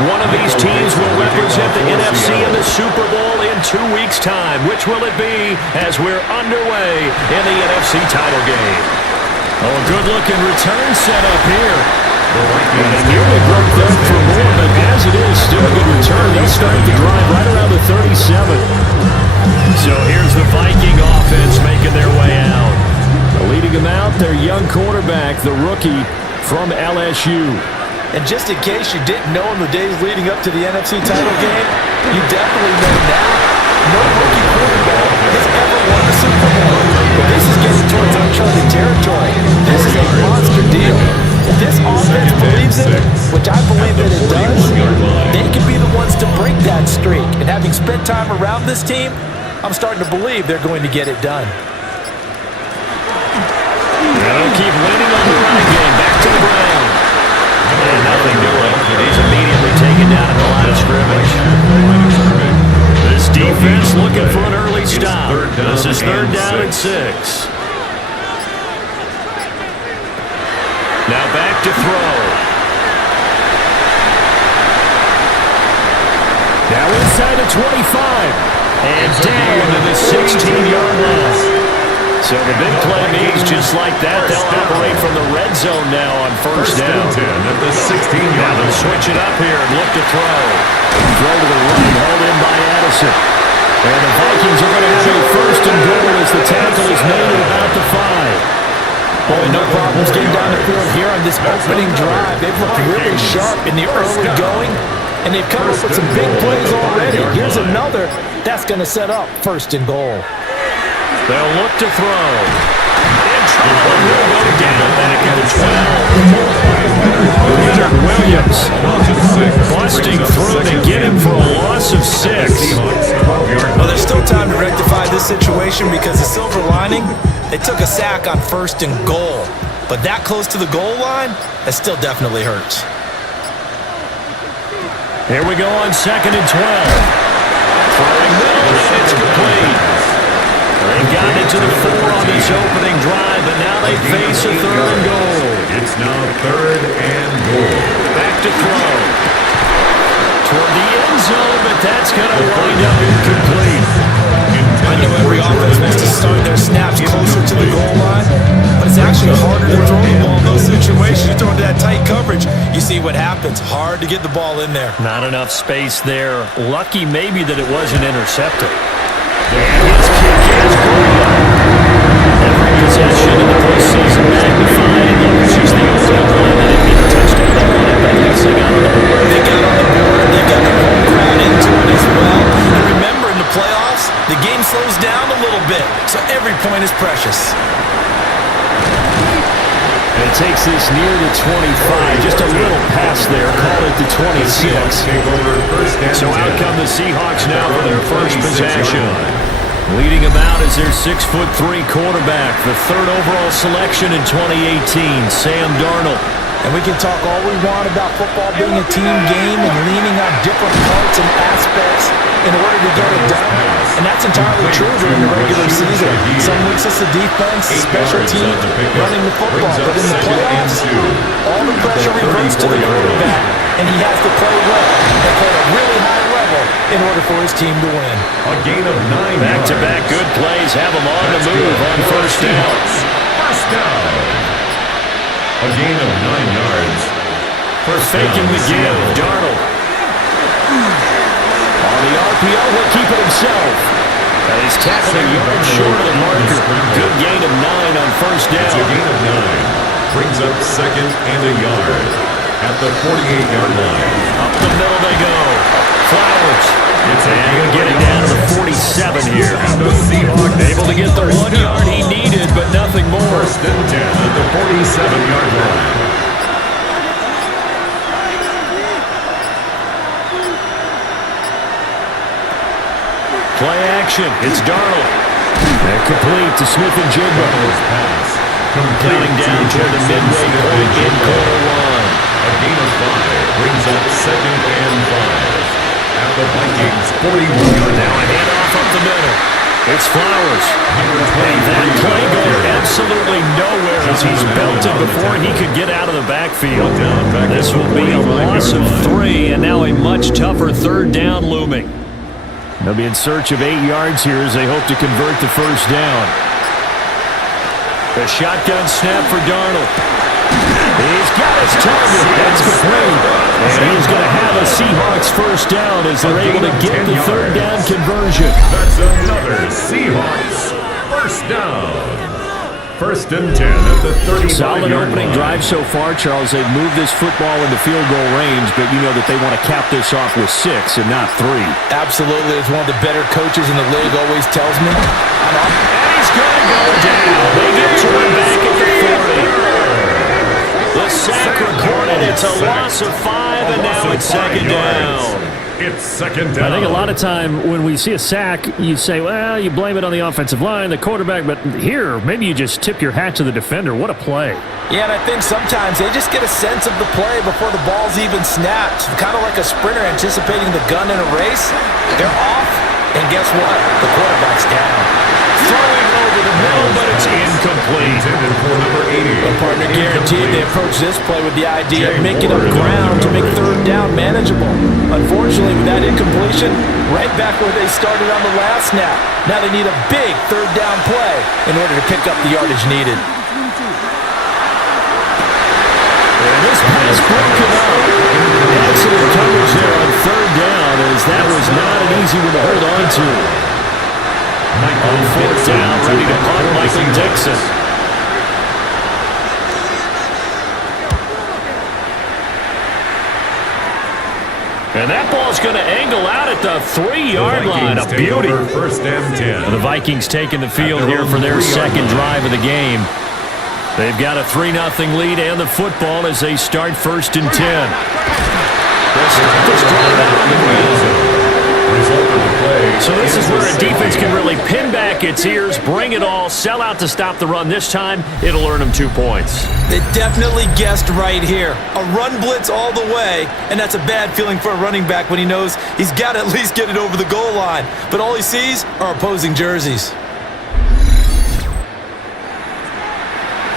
One of these teams will represent the NFC in the Super Bowl in 2 weeks' time. Which will it be as we're underway in the NFC title game? Oh, a good-looking return set up here. And they nearly broke them for more, but as it is, still a good return. They'll start the drive right around the 37. So here's the Viking offense making their way out. Leading them out, their young quarterback, the rookie from LSU. And just in case you didn't know in the days leading up to the NFC title game, you definitely know now. No rookie quarterback has ever won a Super Bowl. But this is getting towards uncharted territory. This is a monster deal. If this offense believes in it, which I believe that it does, they can be the ones to break that streak. And having spent time around this team, I'm starting to believe they're going to get it done. They'll keep leaning on the running game. Back to the ground. And nothing doing. He's immediately taken down at the line of scrimmage. This defense looking for an early stop. This is third down and 6. Now back to throw. Now inside the 25. And down to the 16-yard line. So the big play means just like that, they'll operate from the red zone now on first down. First and 10 at the 16-yard Now they'll switch it up here and look to throw. Throw to the right, held in by Addison. And the Vikings are going to have a first and goal as the tackle is made at about the 5. Boy, no problems getting down the field here on this opening drive. They've looked really sharp in the early going, and they've come up with some big plays already. Here's another that's going to set up first and goal. They'll look to throw. In trouble, and will go down back at the 12. Leonard Williams busting through to get him for a loss of 6. Well, there's still time to rectify this situation because the silver lining, they took a sack on first and goal. But that close to the goal line, that still definitely hurts. Here we go on second and 12. Throwing middle, and it's complete. They've gotten it to the 4 on this opening drive, but now they face a third and goal. It's now third and goal. Back to throw. Toward the end zone, but that's going to wind up incomplete. I know every offense wants to start their snaps closer to the goal line, but it's actually harder to throw the ball in those situations. You throw into that tight coverage, you see what happens. Hard to get the ball in there. Not enough space there. Lucky maybe that it wasn't intercepted. And his kick is good. Every possession in the postseason magnified. It's just the opening one that it beat a touchdown on it, but I guess they got on the board. They got on the board. They got the home crowd into it as well. And remember, in the playoffs, the game slows down a little bit, so every point is precious. And it takes this near the 25. Just a little pass there. Call it the 26. So out come the Seahawks now for their first possession. Leading them out is their 6'3" quarterback, the third overall selection in 2018, Sam Darnold. And we can talk all we want about football being a team game and leaning on different parts and aspects in order to get it done. And that's entirely true during the regular season. Some weeks it's the defense, special teams, running the football. But in the playoffs, all the pressure reverts to the quarterback, and he has to play well and play at a really high level in order for his team to win. A gain of 9 Back-to-back good plays have them on the move on first down. First down. A gain of 9 yards. Faking the give, Darnold. On the RPO, he'll keep it himself. And he's tackled a yard short of the marker. Good gain of 9 on first down. It's a gain of 9. brings up second and a yard at the 48-yard line. Up the middle they go. Flowers. And he'll get it down to the 47 here. And the Seahawks Able to get the 1 yard he needed, but nothing more. First and 10 at the 47-yard line. Play action. It's Darnold. And complete to Smith and Jigba. Counting down toward the midway point in quarter one. A gain of 5 brings up second and 5 at the Vikings 41-yard Now a handoff up the middle. It's Flowers. And that play going absolutely nowhere as he's belted before he could get out of the backfield. This will be a loss of 3, and now a much tougher third down looming. They'll be in search of 8 yards here as they hope to convert the first down. The shotgun snap for Darnold. He's got his target. That's complete. And he's going to have a Seahawks first down as they're able to get the third down conversion. That's another Seahawks first down. First and 10 at the 35-yard line. Solid opening drive so far, Charles. They've moved this football into field goal range, but you know that they want to cap this off with 6 and not 3. Absolutely. As one of the better coaches in the league always tells me. And he's going to go down. They get to him back at the 40. The sack recorded. It's a loss of 5, and now it's second down. It's second down. I think a lot of time when we see a sack, you say, well, you blame it on the offensive line, the quarterback, but here, maybe you just tip your hat to the defender. What a play. Yeah, and I think sometimes they just get a sense of the play before the ball's even snapped. Kind of like a sprinter anticipating the gun in a race. They're off, and guess what? The quarterback's down. Throwing over the middle, but it's incomplete. The partner guaranteed they approach this play with the idea of making up ground to make third down manageable. Unfortunately, with that incompletion, right back where they started on the last snap. Now they need a big third down play in order to pick up the yardage needed. And this pass broken up. Excellent coverage there on third down, as that was not an easy one to hold on to. On fourth down, ready to punt Michael Dixon. And that ball's going to angle out at the 3-yard line. A beauty. First and 10. The Vikings taking the field here for their second drive of the game. They've got a 3-0 lead and the football as they start first and 10. They'll start this drive out on the ground. So this is where a defense can really pin back its ears, bring it all, sell out to stop the run. This time, it'll earn them 2 points. They definitely guessed right here. A run blitz all the way, and that's a bad feeling for a running back when he knows he's got to at least get it over the goal line. But all he sees are opposing jerseys.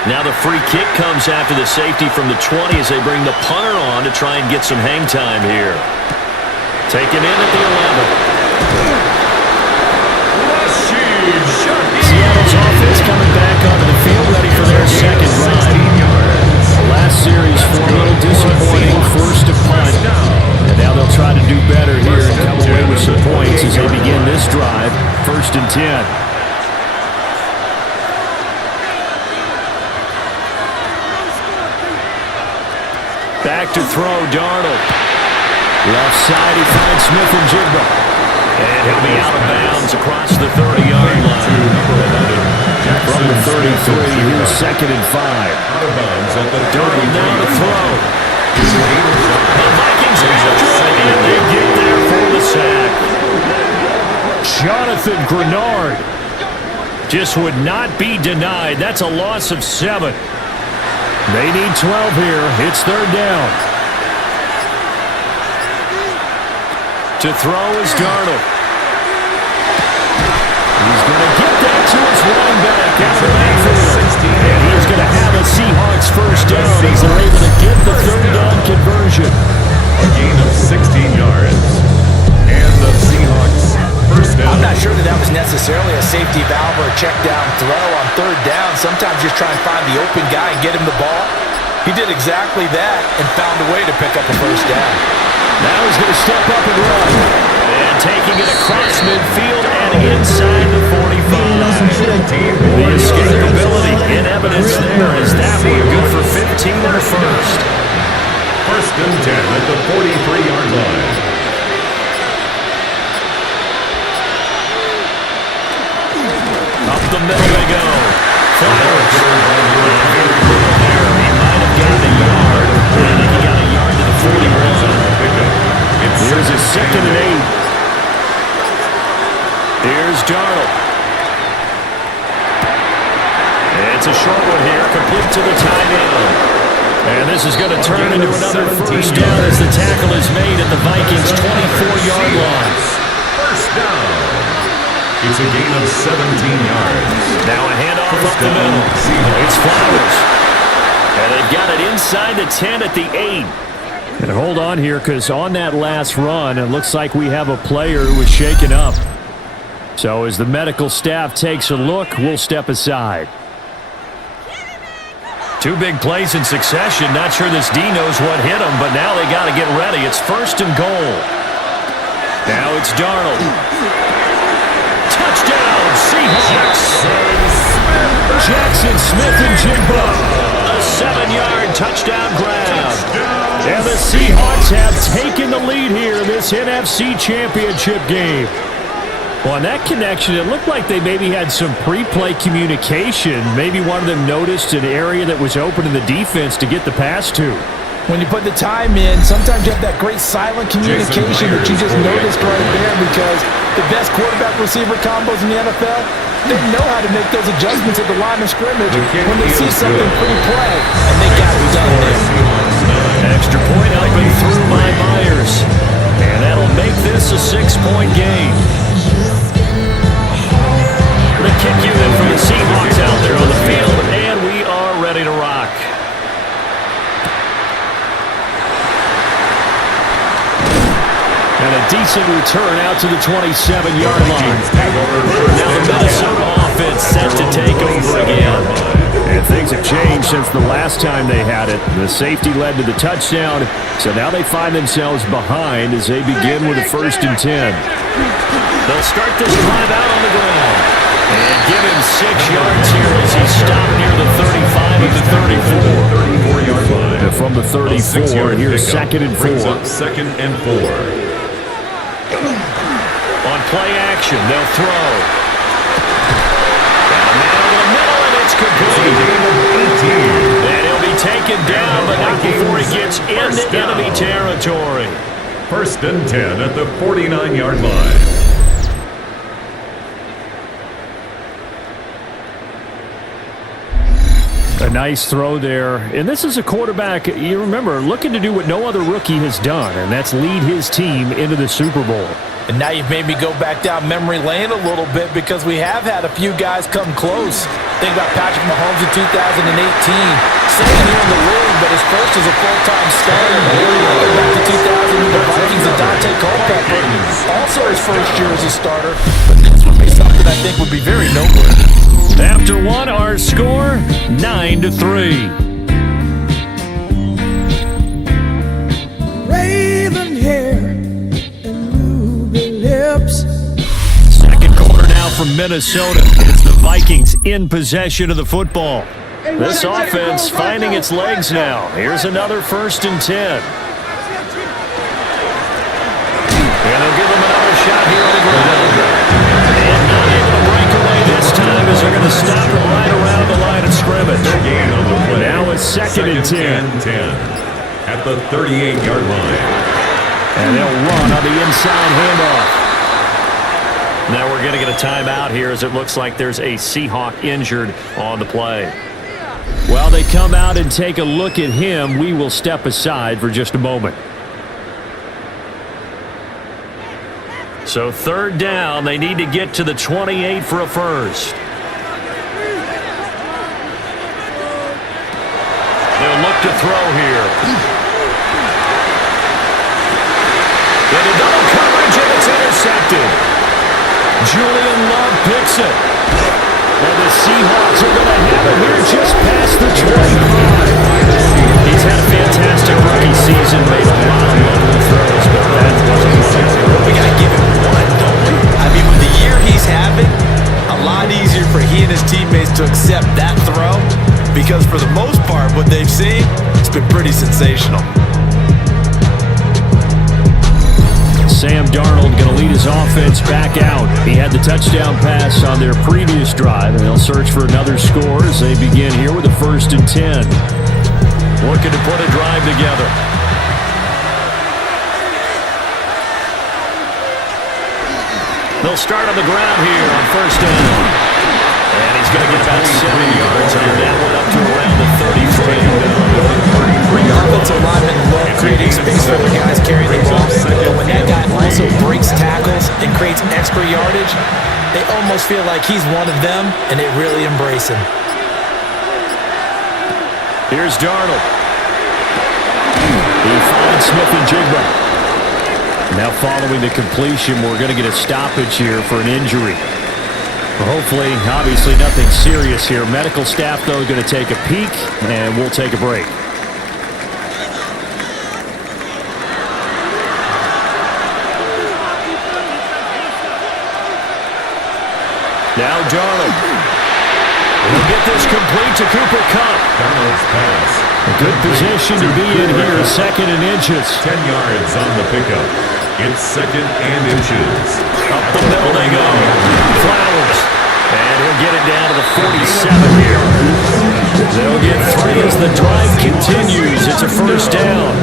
Now the free kick comes after the safety from the 20 as they bring the punter on to try and get some hang time here. Taken in at the 11. Seattle's offense coming back onto the field, ready for their second drive. Last series, 4 little disappointing, forced to punt. And now they'll try to do better here and come away with some points as they begin this drive, first and 10. Back to throw, Darnold. Left side, he finds Smith and Jigba. And he'll be out of bounds across the 30-yard line. From the 33, here's second and 5. Darnold now to throw. The Vikings after it, and they get there for the sack. Jonathan Grenard just would not be denied. That's a loss of 7. They need 12 here. It's third down. To throw is Darnold. He's going to get that to his running back out of the backfield. And he's going to have a Seahawks first down as they're able to get the third down conversion. A gain of 16 yards. And the Seahawks first down. I'm not sure that was necessarily a safety valve or a check down throw on third down. Sometimes just try and find the open guy and get him the ball. He did exactly that and found a way to pick up a first down. Now he's going to step up and run. And taking it across midfield and inside the 45. The escapability in evidence there as that one good for 17 in the first. First and 10 at the 43-yard line. Up the middle they go. Flowers. He might have gotten a yard. I think he got a yard to the 41. Here's a 2nd and 8. Here's Darnold. It's a short one here, complete to the tight end. And this is going to turn into another first down as the tackle is made at the Vikings' 24-yard line. First down. It's a gain of 17 yards. Now a handoff up the middle. It's Flowers. And they've got it inside the 10 at the 8. And hold on here, because on that last run, it looks like we have a player who was shaken up. So as the medical staff takes a look, we'll step aside. 2 big plays in succession. Not sure this D knows what hit him, but now they got to get ready. It's 1st and goal. Now it's Darnold. Touchdown, Seahawks. Jackson Smith and Jimbo. A 7-yard touchdown grab. And the Seahawks have taken the lead here in this NFC Championship game. Well, on that connection, it looked like they maybe had some pre-play communication. Maybe one of them noticed an area that was open in the defense to get the pass to. When you put the time in, sometimes you have that great silent communication that you just noticed right there, because the best quarterback-receiver combos in the NFL, they know how to make those adjustments at the line of scrimmage when they see something pre-play, and they got it done there. Extra point up and through by Myers. And that'll make this a 6-point game. The kick unit for the Seahawks out there on the field, and we are ready to rock. And a decent return out to the 27-yard line. Now the Minnesota offense set to take over again. And things have changed since the last time they had it. The safety led to the touchdown, so now they find themselves behind as they begin with a 1st and 10. They'll start this drive out on the ground. And give him 6 yards here as he stopped near the 35 of the 34. 34-yard line. And from the 34, here's 2nd and 4. 2nd and 4. On play action, they'll throw. And a man over the middle, and it's complete. And he'll be taken down, but not before he gets into enemy territory. 1st and 10 at the 49-yard line. A nice throw there. And this is a quarterback, you remember, looking to do what no other rookie has done, and that's lead his team into the Super Bowl. And now you've made me go back down memory lane a little bit, because we have had a few guys come close. Think about Patrick Mahomes in 2018. Second year in the league, but his first as a full-time starter. Back to 2000 with the Vikings and Dante Culpepper. Also his first year as a starter. But this would be something I think would be very noteworthy. After one, our score, 9-3. Raven hair and ruby lips. Second quarter now from Minnesota. It's the Vikings in possession of the football. This offense finding its legs now. Here's another 1st and 10. And they'll give them another shot here on the ground. And not able to break away this time as they're going to stop it right around the line of scrimmage. Now it's 2nd and 10. At the 38-yard line. And they'll run on the inside handoff. Now we're going to get a timeout here as it looks like there's a Seahawk injured on the play. While they come out and take a look at him, we will step aside for just a moment. So 3rd down, they need to get to the 28 for a first. They'll look to throw here. Into double coverage, and it's intercepted. Julian Love picks it. And the Seahawks are going to have it here just past the 25. He's had a fantastic rookie season, made a lot of lovely throws, but that wasn't one. We got to give him one, don't we? I mean, with the year he's having, a lot easier for he and his teammates to accept that throw, because for the most part, what they've seen, been pretty sensational. Sam Darnold going to lead his offense back out. He had the touchdown pass on their previous drive, and they'll search for another score as they begin here with a 1st and 10. Looking to put a drive together. They'll start on the ground here on 1st down. And he's going to get about 7 yards on that one up to around the 33. Offensive linemen love creating space for the guys carrying the ball, but when that guy also breaks tackles and creates extra yardage, they almost feel like he's one of them, and they really embrace him. Here's Darnold. He finds Smith and Jigba. Now following the completion, we're going to get a stoppage here for an injury. Hopefully, obviously nothing serious here. Medical staff, though, going to take a peek, and we'll take a break. Now Darnold. He'll get this complete to Cooper Kupp. Darnold's pass. A good position to be in here, 2nd and inches. 10 yards on the pickup. It's 2nd and inches. Up the middle they go. Flowers. And he'll get it down to the 47 here. They'll get 3 as the drive continues. It's a 1st down.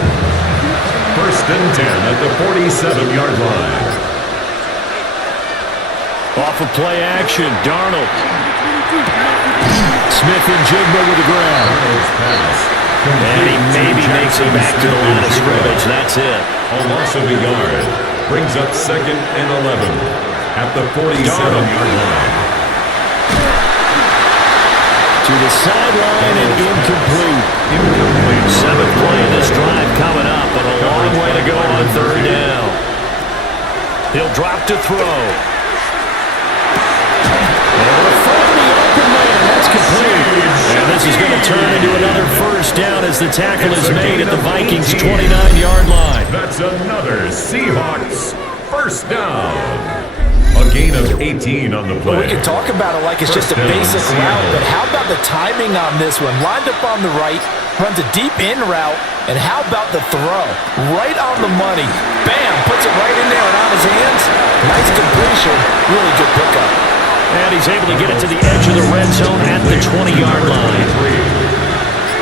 1st and 10 at the 47-yard line. Off of play action, Darnold. Smith and Jigba with the grab. And he maybe makes it back to the line of scrimmage. That's it. A loss of a yard. Brings up 2nd and 11 at the 47-yard line. To the sideline and incomplete. 7th play in this drive coming up, but a long way to go on 3rd down. He'll drop to throw. Complete. And this is going to turn into another 1st down as the tackle is made at the Vikings' 29-yard line. That's another Seahawks 1st down. A gain of 18 on the play. We can talk about it like it's just a basic route, but how about the timing on this one? Lined up on the right, runs a deep in route, and how about the throw? Right on the money. Bam! Puts it right in there and on his hands. Nice completion. Really good pickup. And he's able to get it to the edge of the red zone at the 20-yard line.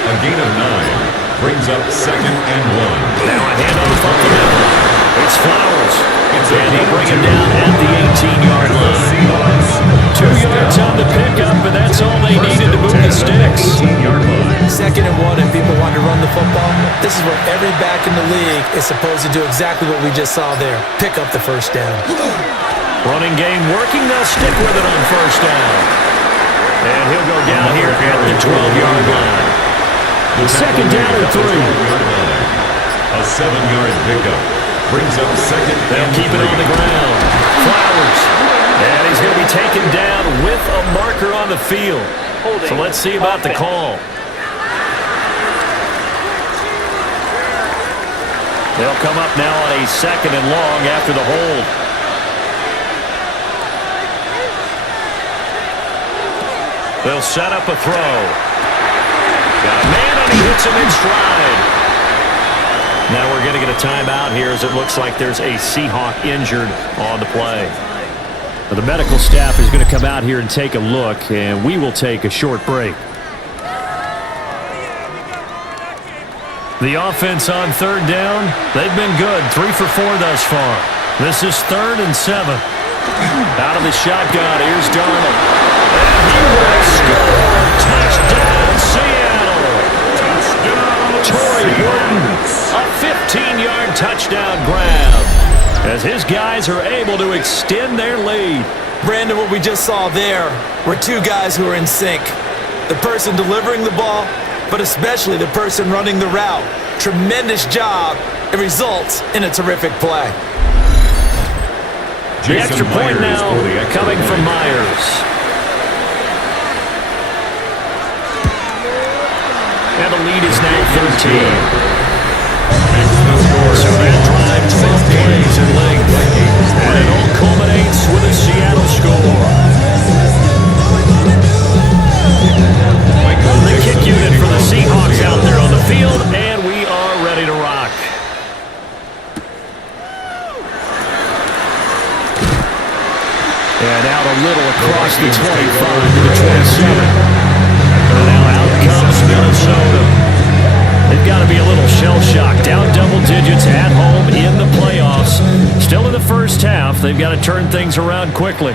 A gain of 9 brings up 2nd and 1. Now a handoff up the middle. It's Flowers. And he'll bring him down at the 18-yard line. 2 yards on the pickup, and that's all they needed to move the sticks. 2nd and 1, and people want to run the football. This is where every back in the league is supposed to do exactly what we just saw there. Pick up the 1st down. Running game working. They'll stick with it on 1st down. And he'll go down here at the 12-yard line. 2nd down and 3. A 7-yard pickup brings up 2nd. They'll keep it on the ground. Flowers. And he's going to be taken down with a marker on the field. So let's see about the call. They'll come up now on a 2nd and long after the hold. They'll set up a throw. Got a man, and he hits him in stride. Now we're going to get a timeout here as it looks like there's a Seahawk injured on the play. Now the medical staff is going to come out here and take a look, and we will take a short break. The offense on 3rd down, they've been good. 3 for 4 thus far. This is 3rd and 7. Out of the shotgun, here's Darnold. And he will score. Touchdown, Seattle. Touchdown, Torrey Horton. A 15-yard touchdown grab as his guys are able to extend their lead. Brandon, what we just saw there were 2 guys who are in sync. The person delivering the ball, but especially the person running the route. Tremendous job. It results in a terrific play. The extra point now coming from Myers. And the lead is now 13. So that drive, 12 plays in length. And it all culminates with a Seattle score. The kick unit for the Seahawks out there on the field. And out a little across the 25 to the 27. And now out comes Minnesota. They've got to be a little shell-shocked. Down double digits at home in the playoffs. Still in the first half. They've got to turn things around quickly.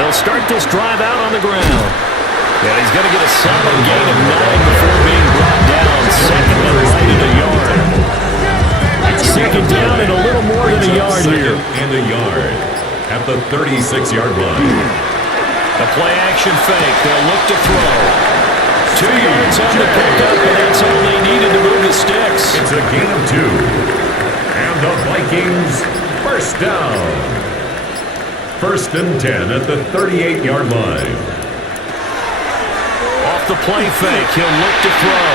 They'll start this drive out on the ground. And he's going to get a solid gain of 9 before being brought down. Second and right at a yard. Second down and a little more than a yard here. And a yard at the 36-yard line. A play-action fake. They'll look to throw. 2 yards on the pickup, and that's all they needed to move the sticks. It's a gain of 2. And the Vikings first down. First and 10 at the 38-yard line. Off the play fake, he'll look to throw.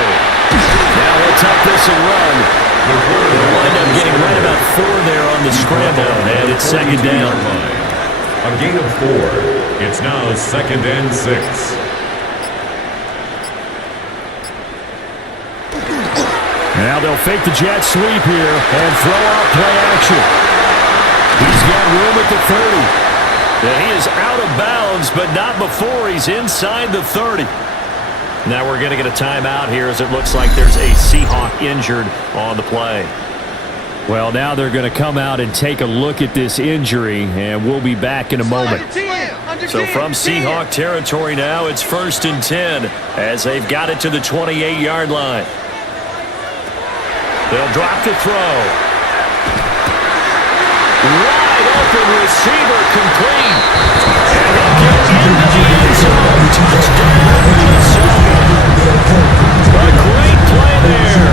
Now he'll tuck this and run. They'll wind up getting right about 4 there on the scramble, and it's second down. A gain of 4. It's now second and 6. Now they'll fake the jet sweep here and throw out play action. He's got room at the 30. And he is out of bounds, but not before he's inside the 30. Now we're going to get a timeout here as it looks like there's a Seahawk injured on the play. Well, now they're going to come out and take a look at this injury, and we'll be back in a moment. So from Seahawk territory now, it's first and 10 as they've got it to the 28-yard line. They'll drop the throw. Wide open receiver complete. And he'll get into the end zone. Touchdown, Minnesota. A great play there.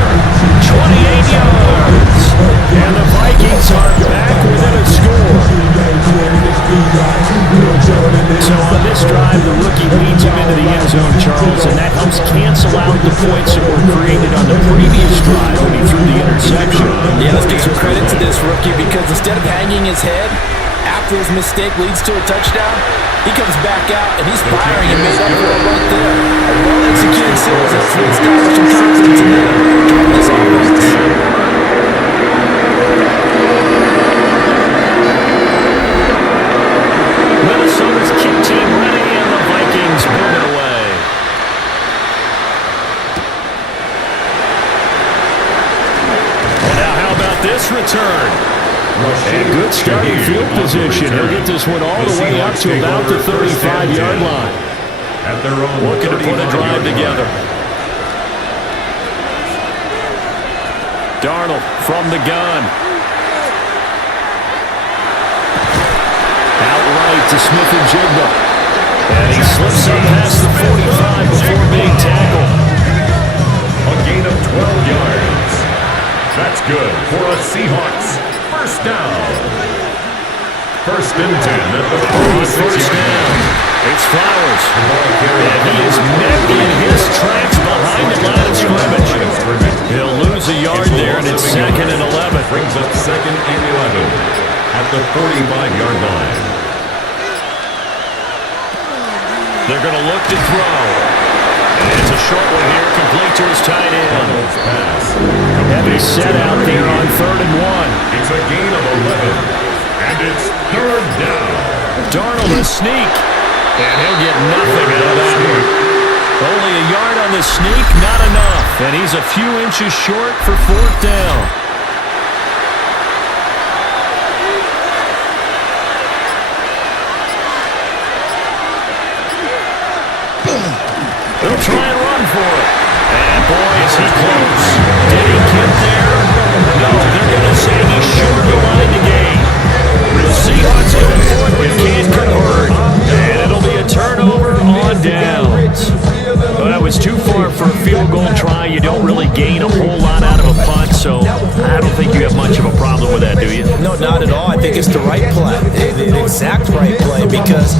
28 yards. And the Vikings are back within a score. So on this drive, the rookie leads him into the end zone, Charles, and that helps cancel out the points that were created on the previous drive when he threw the interception. Yeah, let's give some credit to this rookie because instead of hanging his head after his mistake leads to a touchdown, he comes back out and he's firing and made up for it right there. A well-executed sales effort to establish some confidence in him during this offense. Minnesota's kick team ready, and the Vikings move it away. Well, now how about this return? And good starting field position. He'll get this one all the way up to about the 35-yard line. At their own looking to put a drive together. Darnold from the gun. Outright to Smith-Njigba. And he slips up past the 45 before being tackled. A gain of 12 yards. That's good for a Seahawks first down. First and 10 at the 46 down. It's Flowers. And he is met in his tracks behind the line of scrimmage. He'll lose a yard there, and it's second and 11. Brings up second and 11 at the 45-yard line. They're going to look to throw. And it's a short one here, complete to his tight end. Heavy set out there on 3rd and 1. It's a gain of 11. And it's 3rd down. Darnold a sneak. And he'll get nothing out of that one. Only a yard on the sneak, not enough. And he's a few inches short for 4th down. They'll try and run for it. And boy, is he close. Did he get there? No, they're going to say he's short the line to gain. The Seahawks go for it, but can't convert. And it'll be a turnover on downs. Well, that was too far for a field goal try. You don't really gain a whole lot out of a punt, so I don't think you have much of a problem with that, do you? No, not at all. I think it's the right play, the exact right play, because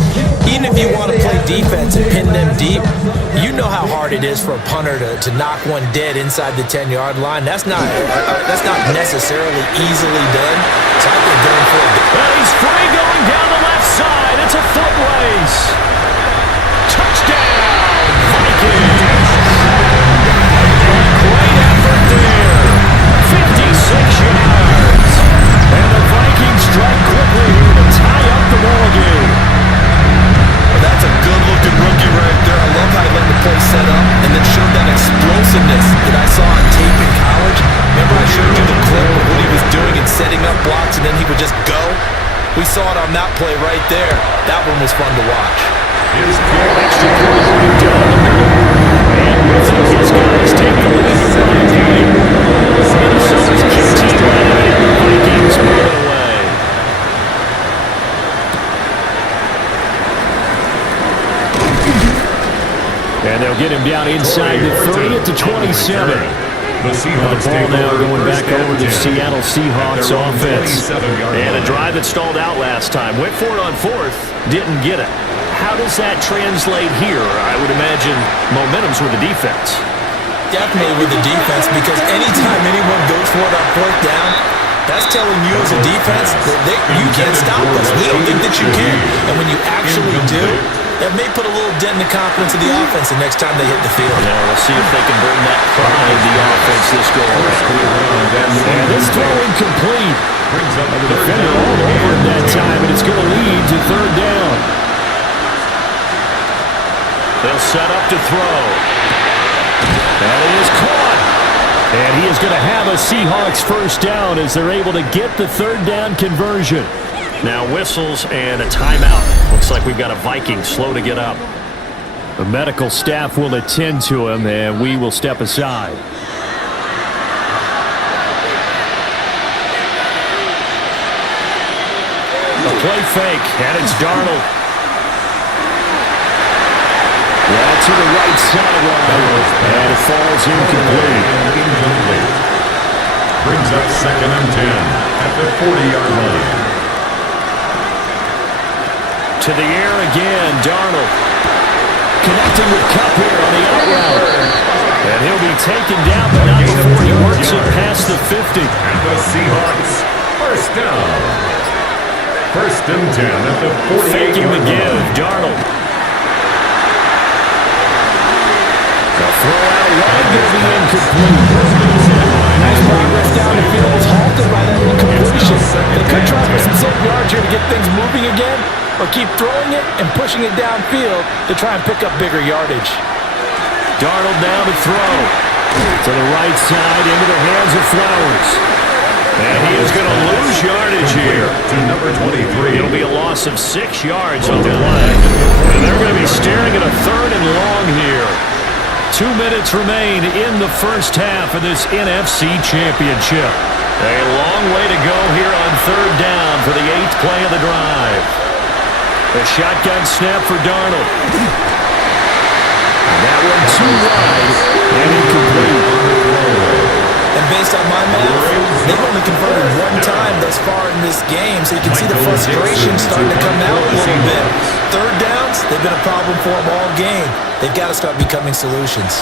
even if you want to play defense and pin them deep, you know how hard it is for a punter to knock one dead inside the 10-yard line. That's not necessarily easily done. So I think going for it. Well, he's free going down the left side. It's a foot race. Touchdown, Vikings. Great showed that explosiveness that I saw on tape in college. Remember I showed you the clip of what he was doing and setting up blocks, and then he would just go? We saw it on that play right there. That one was fun to watch. His kick, extra point right down the middle. And with it, his guys take the lead at 1 point. Minnesota's kick team right in, the Vikings move it away. And they'll get him down inside the 30 at the 27. The Seahawks The ball now going back over to 10. Seattle Seahawks offense. And a drive that stalled out last time. Went for it on fourth. Didn't get it. How does that translate here? I would imagine momentum's with the defense. Definitely with the defense, because anytime anyone goes for it on fourth down, that's telling you as a defense that you can't stop us. We don't think that you can. And when you actually do, that may put a little dent in the confidence of the offense the next time they hit the field. Yeah, we'll see if they can bring that pride to the offense this go around. And this throw incomplete. The defender all over it that time, and it's going to lead to third down. They'll set up to throw. And it is caught. And he is going to have a Seahawks first down as they're able to get the third down conversion. Now whistles and a timeout. Looks like we've got a Viking slow to get up. The medical staff will attend to him, and we will step aside. A play fake, and it's Darnold. Well, to the right sideline, and it falls incomplete. Brings up 2nd and 10 at the 40-yard line. To the air again, Darnold. Connecting with Kupp here on the out route. And he'll be taken down, but not before he works it past the 50. And the Seahawks, first down. 1st and 10 at the 48-yard line. Faking the give, Darnold. The throw out wide will be incomplete. Nice progress down the field was halted by that incompletion. They could try for some safe yards here to get things moving again, or keep throwing it and pushing it downfield to try and pick up bigger yardage. Darnold now to throw. To the right side, into the hands of Flowers. And he is going to lose yardage here. To number 23. It'll be a loss of 6 yards on the play. And they're going to be staring at a 3rd and long here. 2 minutes remain in the first half of this NFC Championship. A long way to go here on 3rd down for the 8th play of the drive. The shotgun snap for Darnold. That one too wide and incomplete. And based on my math, they've only converted 1 time thus far in this game, so you can see the frustration starting to come out a little bit. 3rd downs, they've been a problem for them all game. They've got to start becoming solutions.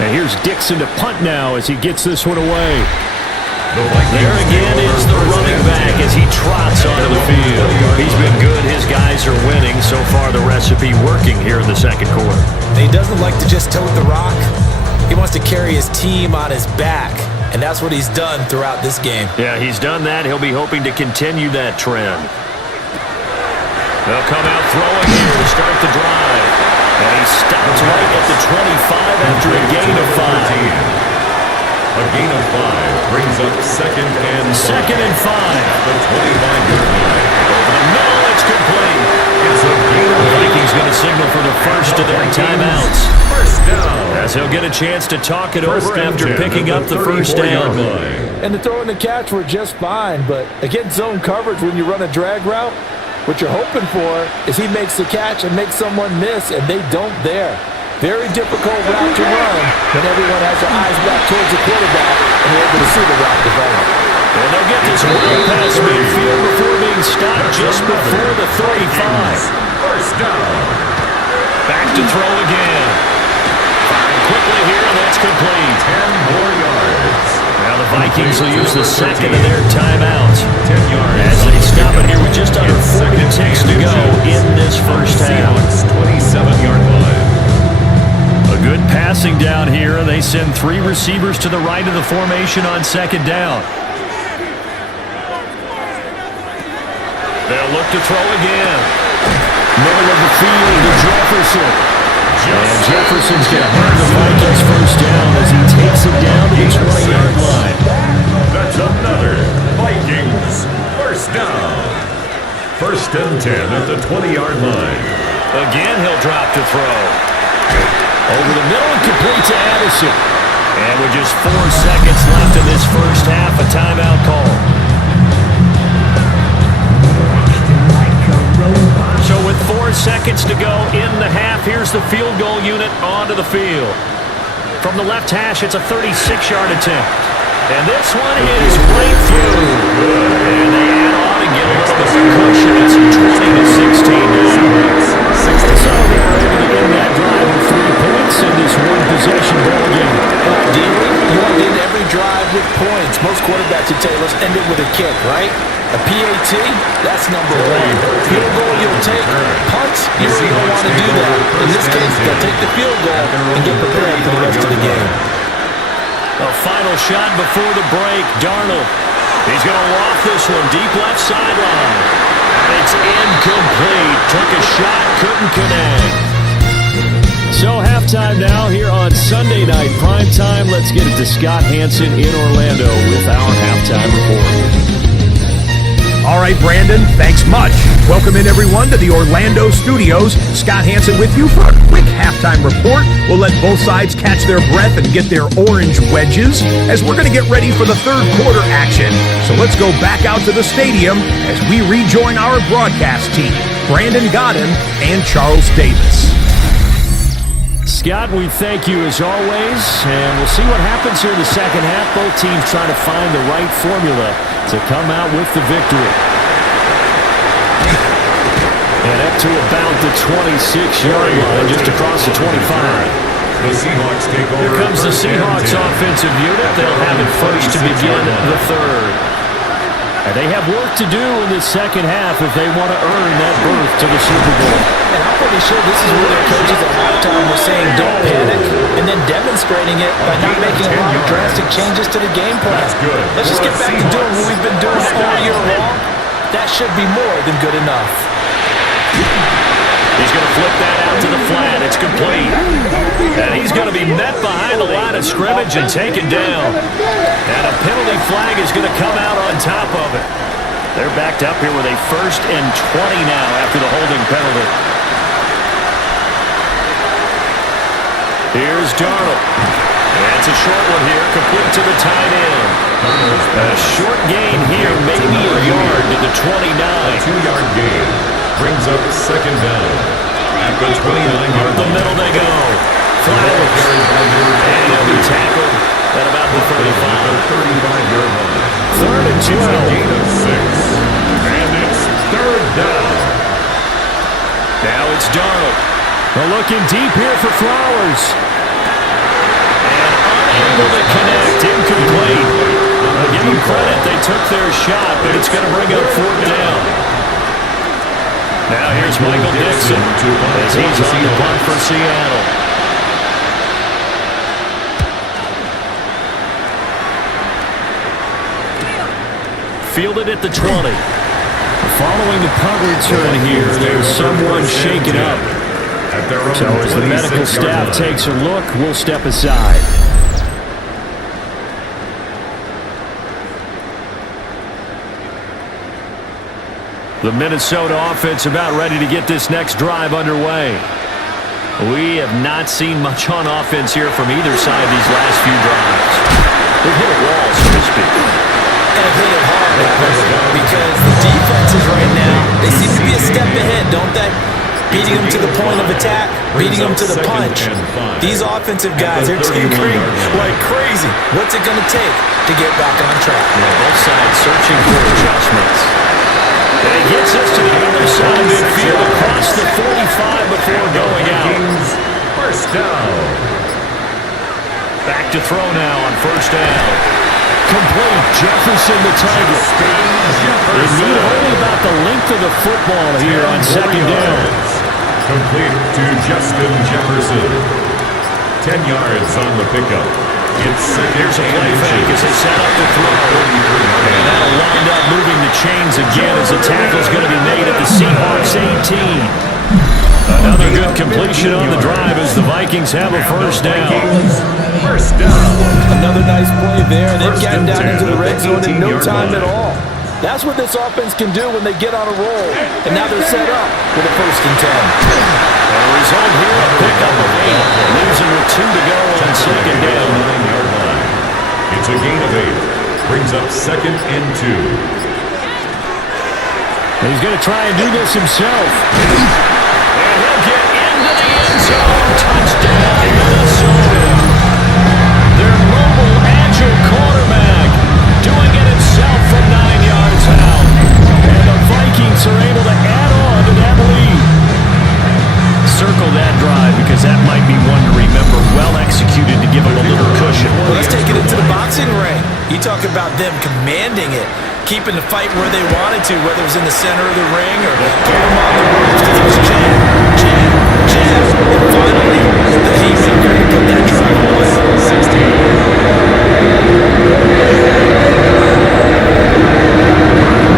And here's Dixon to punt now as he gets this one away. There again is the running back as he trots onto the field. He's been good. His guys are winning. So far, the recipe working here in the 2nd quarter. He doesn't like to just tote the rock. He wants to carry his team on his back, and that's what he's done throughout this game. Yeah, he's done that. He'll be hoping to continue that trend. They'll come out throwing here to start the drive. And he stops right at the 25 after a gain of 5. A gain of 5 brings up 2nd and 5. 2nd and 5. The 25-yard line. Over the middle, it's complete. It's a gain of 5. The Vikings going to signal for the first of their timeouts. First down. As he'll get a chance to talk it over after picking up the first down. And the throw and the catch were just fine, but against zone coverage when you run a drag route, what you're hoping for is he makes the catch and makes someone miss, and they don't there. Very difficult route to run when everyone has their eyes back towards the quarterback and you're able to see the route develop. And they'll get this well past midfield before being stopped just before the 35. First down. Back to throw again. Firing quickly here, and that's complete. 10 more yards. Now the Vikings will use the 2nd of their timeouts 10 yards. as they stop it here with just under 40 ticks to go in this first half. 27-yard line. A good passing down here. They send 3 receivers to the right of the formation on 2nd down. They'll look to throw again. Middle of the field to Jefferson. just Jefferson's going to earn the Vikings first down as he takes it down to the 20-yard line. That's another Vikings first down. First and 10 at the 20-yard line. Again, he'll drop to throw. Over the middle and complete to Addison. And with just 4 seconds left in this first half, a timeout call. So with 4 seconds to go in the half, here's the field goal unit onto the field. From the left hash, it's a 36-yard attempt. And this one is right through. And they add on and get a little bit of cushion. It's 20-16 now. So they were able to end that drive with 3 points in this one-possession ball game. Ideally, you want to end every drive with points. Most quarterbacks would tell us end it with a kick, right? A PAT, that's number 1. Field goal you'll take. Punts, you really don't want to do that. In this case, they'll take the field goal and get prepared for the rest of the game. A final shot before the break. Darnold. He's going to loft this one deep left sideline. It's incomplete. Took a shot, couldn't connect. So halftime now here on Sunday Night Primetime. Let's get it to Scott Hansen in Orlando with our halftime report. All right, Brandon, thanks much. Welcome in, everyone, to the Orlando studios. Scott Hansen with you for a quick halftime report. We'll let both sides catch their breath and get their orange wedges as we're going to get ready for the third quarter action. So let's go back out to the stadium as we rejoin our broadcast team, Brandon Godden and Charles Davis. Scott, we thank you as always, and we'll see what happens here in the second half. Both teams trying to find the right formula to come out with the victory. And up to about the 26-yard line, just across the 25. The Seahawks take over. Here comes the Seahawks offensive unit. They'll have it first to begin the third. And they have work to do in this second half if they want to earn that berth to the Super Bowl. And I'm pretty sure this is where their coaches at halftime were saying don't panic, and then demonstrating it by not making a lot of drastic changes to the game plan. Let's just get back to doing what we've been doing all year long. That should be more than good enough. He's going to flip that out to the flat. It's complete. And he's going to be met behind the line of scrimmage and taken down. And a penalty flag is going to come out on top of it. They're backed up here with a 1st and 20 now after the holding penalty. Here's Darnold. That's a short one here, complete to the tight end. A short gain here, maybe a yard to the 29. A 2-yard gain brings up second down. At the 29-yard The middle they go. Flowers. And he'll be tackled at about the 35-yard line. 3rd and 12. Gain of 6. And it's 3rd down. Now it's Darnold. They're looking deep here for Flowers. And unable to connect. Incomplete. I'll give them credit. They took their shot, but it's going to bring up 4th down. Now here's Michael Dixon as he's on the punt for Seattle. Fielded at the 20. Following the punt return here, there's someone shaken up. So as the medical staff takes a look, we'll step aside. The Minnesota offense about ready to get this next drive underway. We have not seen much on offense here from either side these last few drives. They've hit a wall, so to speak. And they've hit it hard because the defenses right now, they seem to be a step ahead, don't they? Beating them to the point of attack, beating them to the punch. These offensive guys are tinkering like crazy. What's it going to take to get back on track? Both sides searching for adjustments. And he gets us to the other side of midfield across the 45 before going out. First down. Back to throw now on 1st down. Complete. Jefferson the target. They need only about the length of the football here on 2nd down. Complete to Justin Jefferson. 10 yards on the pickup. It's Here's a play fake as they set up the throw. And that'll wind up moving the chains again as the tackle's going to be made at the Seahawks 18. Another good completion on the drive as the Vikings have a first down. First down. Another nice play there. They've gotten down into the red zone in no time at all. That's what this offense can do when they get on a roll. And now they're set up with a 1st and 10. The result here, a pickup of 8. Losing with 2 to go on second down. It's a gain of 8. Brings up 2nd and 2. He's going to try and do this himself. And he'll get into the end zone. Touchdown, Minnesota. Their mobile, agile quarterback doing it himself from 9 yards out. And the Vikings are able to add on to that lead. Circle that drive because that might be one to remember. Well executed to give them a little cushion. Well, let's take it into the boxing ring. You talk about them commanding it, keeping the fight where they wanted to, whether it was in the center of the ring or getting them on the ropes. It was jab, jab, jab, and finally the haymaker to put that drive away. 16.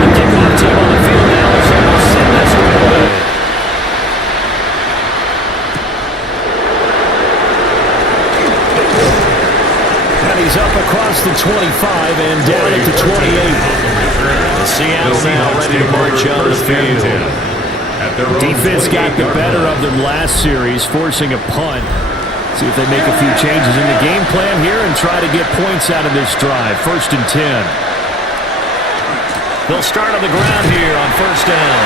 The kickoff team on the field now is almost set this one away. He's up across the 25 and down at the 28. Seattle now ready to march on the field. Defense got the better of them last series, forcing a punt. See if they make a few changes in the game plan here and try to get points out of this drive. 1st and 10. They'll start on the ground here on 1st down.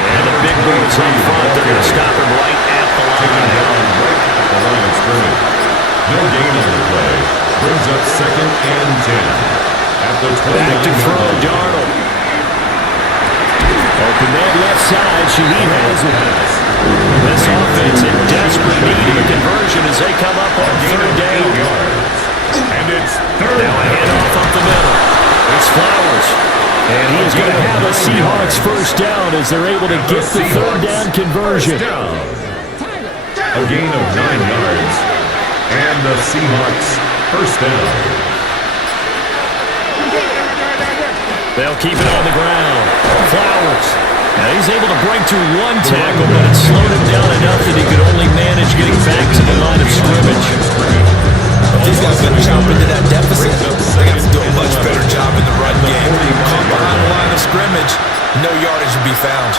And the big boys up front, they're going to stop him right at the line. No gain on the play. Brings up 2nd and 10. At the 29. Back to throw, Darnold. Open that left side. Shaheed has it. This offense in desperate need of a conversion as they come up on 3rd down. And it's 3rd. Now a handoff up the middle. It's Flowers. And he is going to have a Seahawks 1st down as they're able to get the 3rd down conversion. A gain of 9 yards. And the Seahawks 1st down. They'll keep it on the ground. Flowers. Now he's able to break through 1 tackle, but it slowed him down enough that he could only manage getting back to the line of scrimmage. These guys are going to chop into that deficit. They got to do a much better job in the run game. Caught behind the line of scrimmage, no yardage to be found.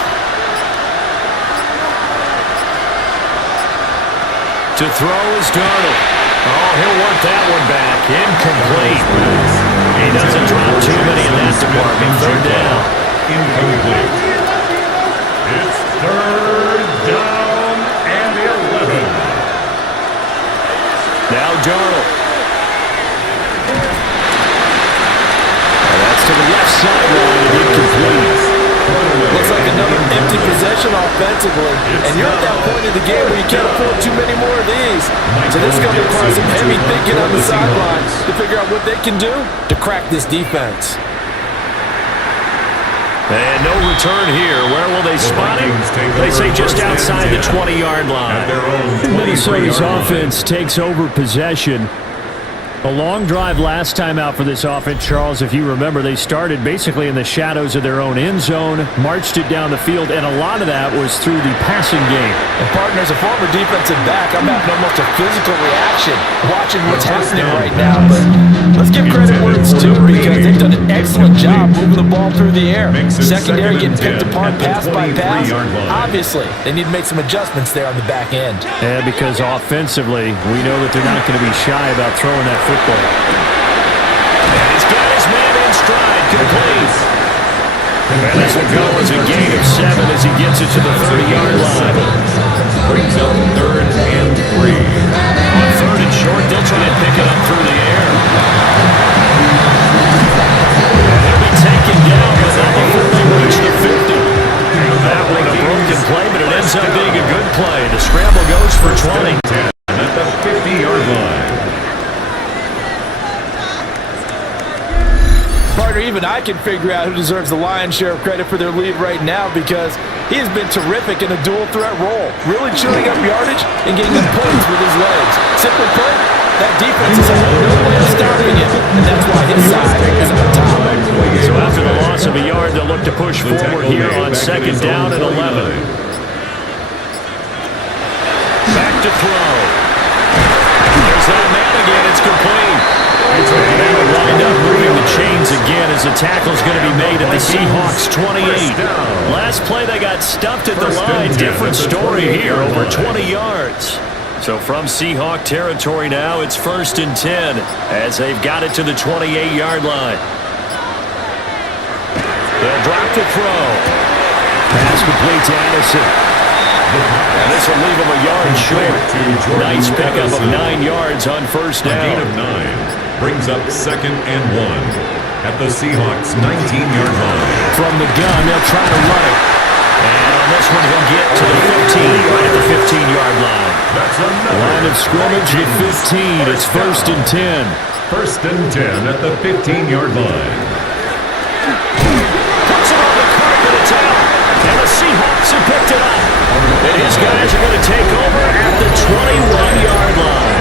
To throw is Darnold. Oh, he'll want that one back. Incomplete. He doesn't drop too many in that department. 3rd down. Incomplete. It's 3rd down and 11. Now Darnold. That's to the left sideline and incomplete. Looks like another empty possession offensively. And you're at that point in the game where you can't afford too many more of these. So this is going to require some heavy thinking on the sidelines to figure out what they can do to crack this defense. And no return here. Where will they spot him? They say just outside the 20-yard line. Minnesota's offense takes over possession. A long drive last time out for this offense, Charles. If you remember, they started basically in the shadows of their own end zone, marched it down the field, and a lot of that was through the passing game. And partner, as a former defensive back, I'm having almost a physical reaction watching what's happening right now. But let's give credit where it's due because they've done an excellent job moving the ball through the air. Secondary getting picked apart pass by pass. Obviously, they need to make some adjustments there on the back end. And because offensively, we know that they're not going to be shy about throwing that football. And he's got his man in stride, complete. And this will go as a gain of 7 as he gets it to the 30-yard line. Brings up 3rd and 3. On 3rd and short, they'll try and pick it up through the air. And he'll be taken down, but not before they reach the 50. That one a broken play, but it ends up being a good play. The scramble goes for 20. At the 50-yard line. Partner, even I can figure out who deserves the lion's share of credit for their lead right now because he has been terrific in a dual threat role, really chewing up yardage and getting him points with his legs. Simply put, that defense has had no way of stopping it, and that's why his side is on top. So after the loss of a yard, they'll look to push forward here on 2nd down and 11. to throw. There's that man again. It's complete. They'll wind up moving the chains again as the tackle's going to be made at the Seahawks 28. Last play, they got stuffed at the line. Different story here, over 20 yards. So from Seahawk territory now, it's 1st and 10 as they've got it to the 28-yard line. They'll drop the throw. Pass complete to Addison. And this will leave him a yard short. Nice pickup of 9 yards on 1st down. A gain of 9 brings up 2nd and 1 at the Seahawks 19-yard line. From the gun, they'll try to run it. And on this one, he'll get to the 15, right at the 15-yard line. That's another line of scrimmage at 15. It's 1st and 10. 1st and 10 at the 15-yard line. Puts it on the carpet, it's out. And the Seahawks have picked it up. And his guys are going to take over at the 21-yard line.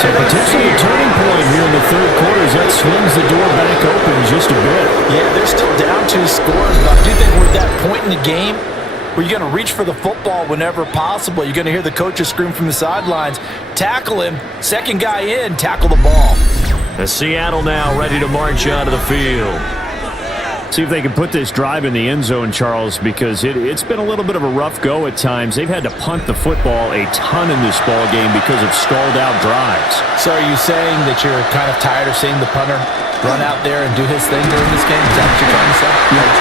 So potentially a turning point here in the 3rd quarter as that swings the door back open just a bit. Yeah, they're still down 2 scores, but I do think we're at that point in the game where you're going to reach for the football whenever possible. You're going to hear the coaches scream from the sidelines, tackle him, 2nd guy in, tackle the ball. The Seattle now ready to march out of the field. See if they can put this drive in the end zone, Charles, because it's been a little bit of a rough go at times. They've had to punt the football a ton in this ball game because of stalled-out drives. So are you saying that you're kind of tired of seeing the punter run out there and do his thing during this game? Is that what you're trying to say? Yeah,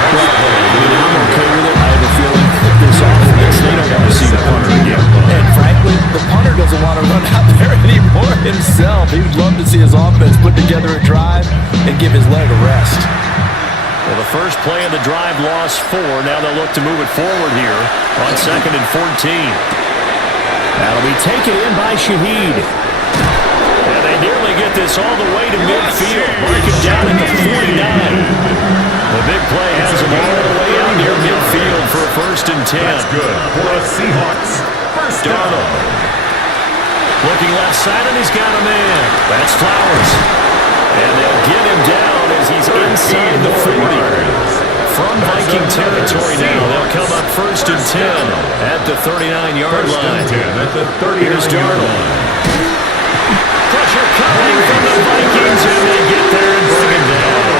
I'm okay with it. I have a feeling that this offense, they don't want to see the punter again. And frankly, the punter doesn't want to run out there anymore himself. He would love to see his offense put together a drive and give his leg a rest. Well, the first play of the drive lost 4. Now they'll look to move it forward here on 2nd and 14. That'll be taken in by Shaheed. And they nearly get this all the way to midfield. Mark it down at the 49. The big play has them all the way out near midfield for a 1st and 10. That's good for a Seahawks 1st down. Looking left side, and he's got a man. That's Flowers. And they'll get him down as he's inside the 40. From Viking territory now, they'll come up 1st and 10 at the 39-yard line. 1st and 10 at the 39-yard line. Pressure coming from the Vikings, and they get there and bring him down.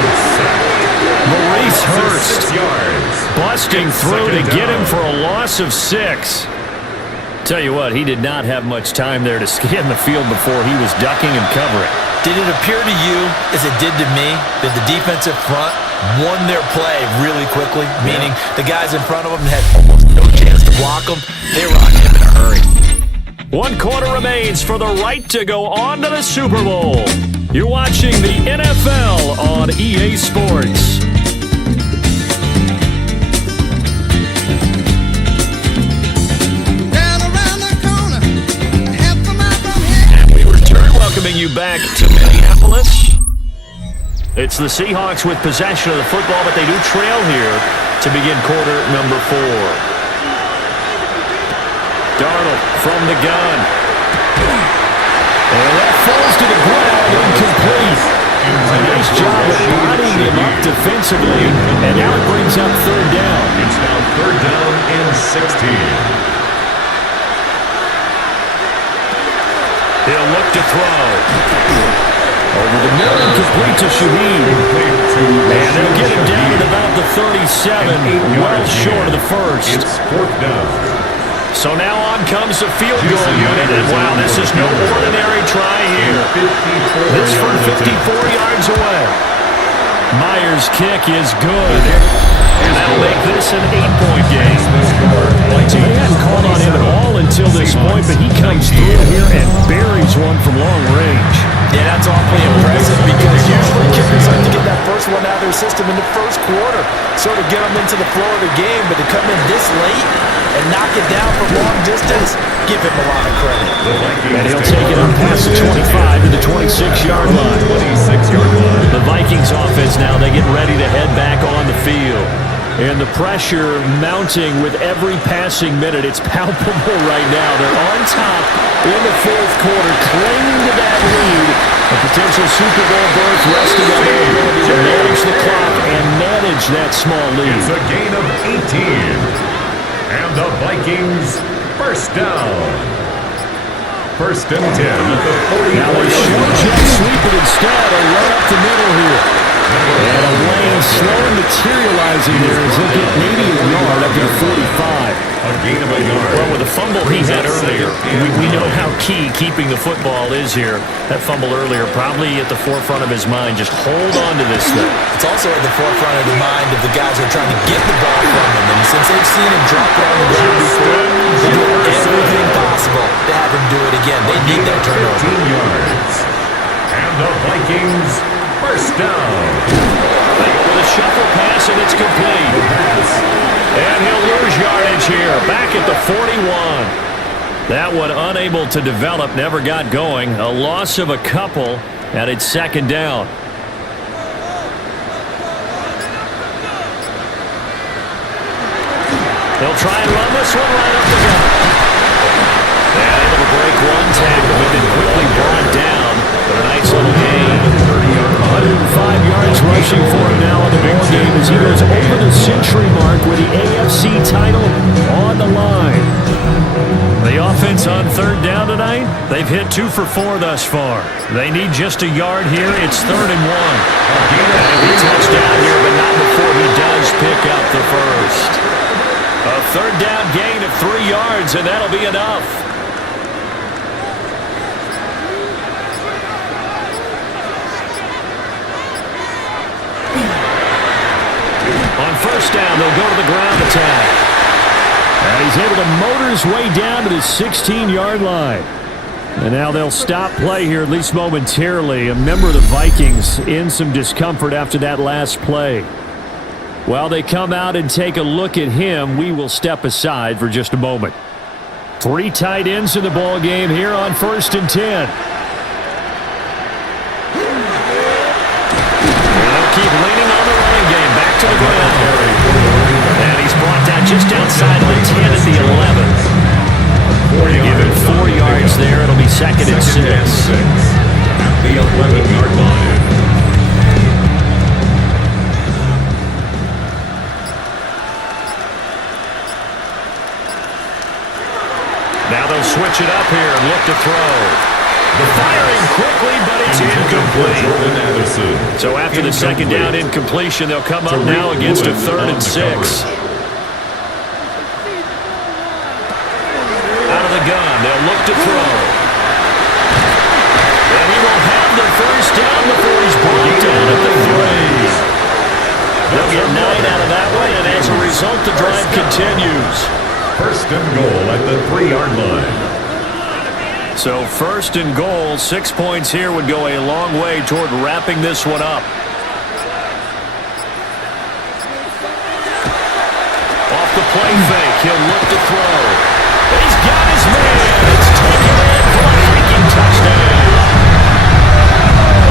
Maurice Hurst busting through to get him for a loss of 6. Tell you what, he did not have much time there to scan the field before he was ducking and covering. Did it appear to you, as it did to me, that the defensive front won their play really quickly? Meaning the guys in front of them had almost no chance to block them. They were on him in a hurry. 1 quarter remains for the right to go on to the Super Bowl. You're watching the NFL on EA Sports. Welcoming you back to Minneapolis. It's the Seahawks with possession of the football, but they do trail here to begin quarter number 4. Darnold from the gun. And that falls to the ground, incomplete. A nice job of bodying him up defensively, and now it brings up 3rd down. It's now 3rd down and 16. He'll look to throw. Over the middle, complete to Shaheed. And they'll get him down at about the 37, well short of the 1st. It's 4th down. So now on comes the field goal unit, and wow, this is no ordinary try here. This from 54 yards away. Myers' kick is good. And that'll make this an 8-point game. So they hadn't called on him at all until this point, but he comes through here and buries one from long range. Yeah, that's awfully impressive because usually kickers like to get that first one out of their system in the 1st quarter, sort of get them into the flow of the game, but to come in this late and knock it down from long distance, give him a lot of credit. And he'll take it up past the 25 to the 26-yard line. The Vikings offense now, they get ready to head back on the field. And the pressure mounting with every passing minute. It's palpable right now. They're on top in the 4th quarter, clinging to that lead. A potential Super Bowl berth resting on their ability to manage the clock and manage that small lead. It's a gain of 18. And the Vikings 1st down. First and 10 at the 40. Now they show jet sweep it instead. A run up the middle here. And a lane slow materializing there as he'll get maybe a yard up to the 45. A gain of a yard. Well, with the fumble he had earlier, we know how key keeping the football is here. That fumble earlier probably at the forefront of his mind. Just hold on to this thing. It's also at the forefront of the mind of the guys who are trying to get the ball from him. And since they've seen him drop it on the ground before, they do everything possible to have him do it again. They need that turnover. 15 yards. And the Vikings first down. They go with a shuffle pass, and it's complete. And he'll lose yardage here, back at the 41. That one unable to develop, never got going. A loss of a couple, and it's second down. They'll try and run this one right up the gut. And able to break one tackle, and then quickly brought down. But a nice little gain. 105 yards rushing for him now in the ball game as he goes over the century mark with the AFC title on the line. The offense on third down tonight, they've hit 2 for 4 thus far. They need just a yard here. It's 3rd and 1. And he touchdown here, but not before he does pick up the first. A third down gain of 3 yards, and that'll be enough. On first down, they'll go to the ground attack. And he's able to motor his way down to the 16-yard line. And now they'll stop play here, at least momentarily. A member of the Vikings in some discomfort after that last play. While they come out and take a look at him, we will step aside for just a moment. 3 tight ends in the ball game here on 1st and 10. They'll keep leaning on the running game. Back to the ground. And he's brought down just outside of the 10 at the 11. To give him 4 yards there, it'll be 2nd and 6. At the 11-yard line. Now they'll switch it up here and look to throw. The firing quickly, but it's incomplete. So after the second down incompletion, they'll come up now against a 3rd and 6. Out of the gun, they'll look to throw. And he will have the first down before he's brought down at the 3. They'll get 9 out of that one, and as a result, the drive continues. First and goal at the 3-yard line. So 1st and goal, 6 points here would go a long way toward wrapping this one up. Off the play fake, he'll look to throw. He's got his man. It's taken in for a Viking touchdown.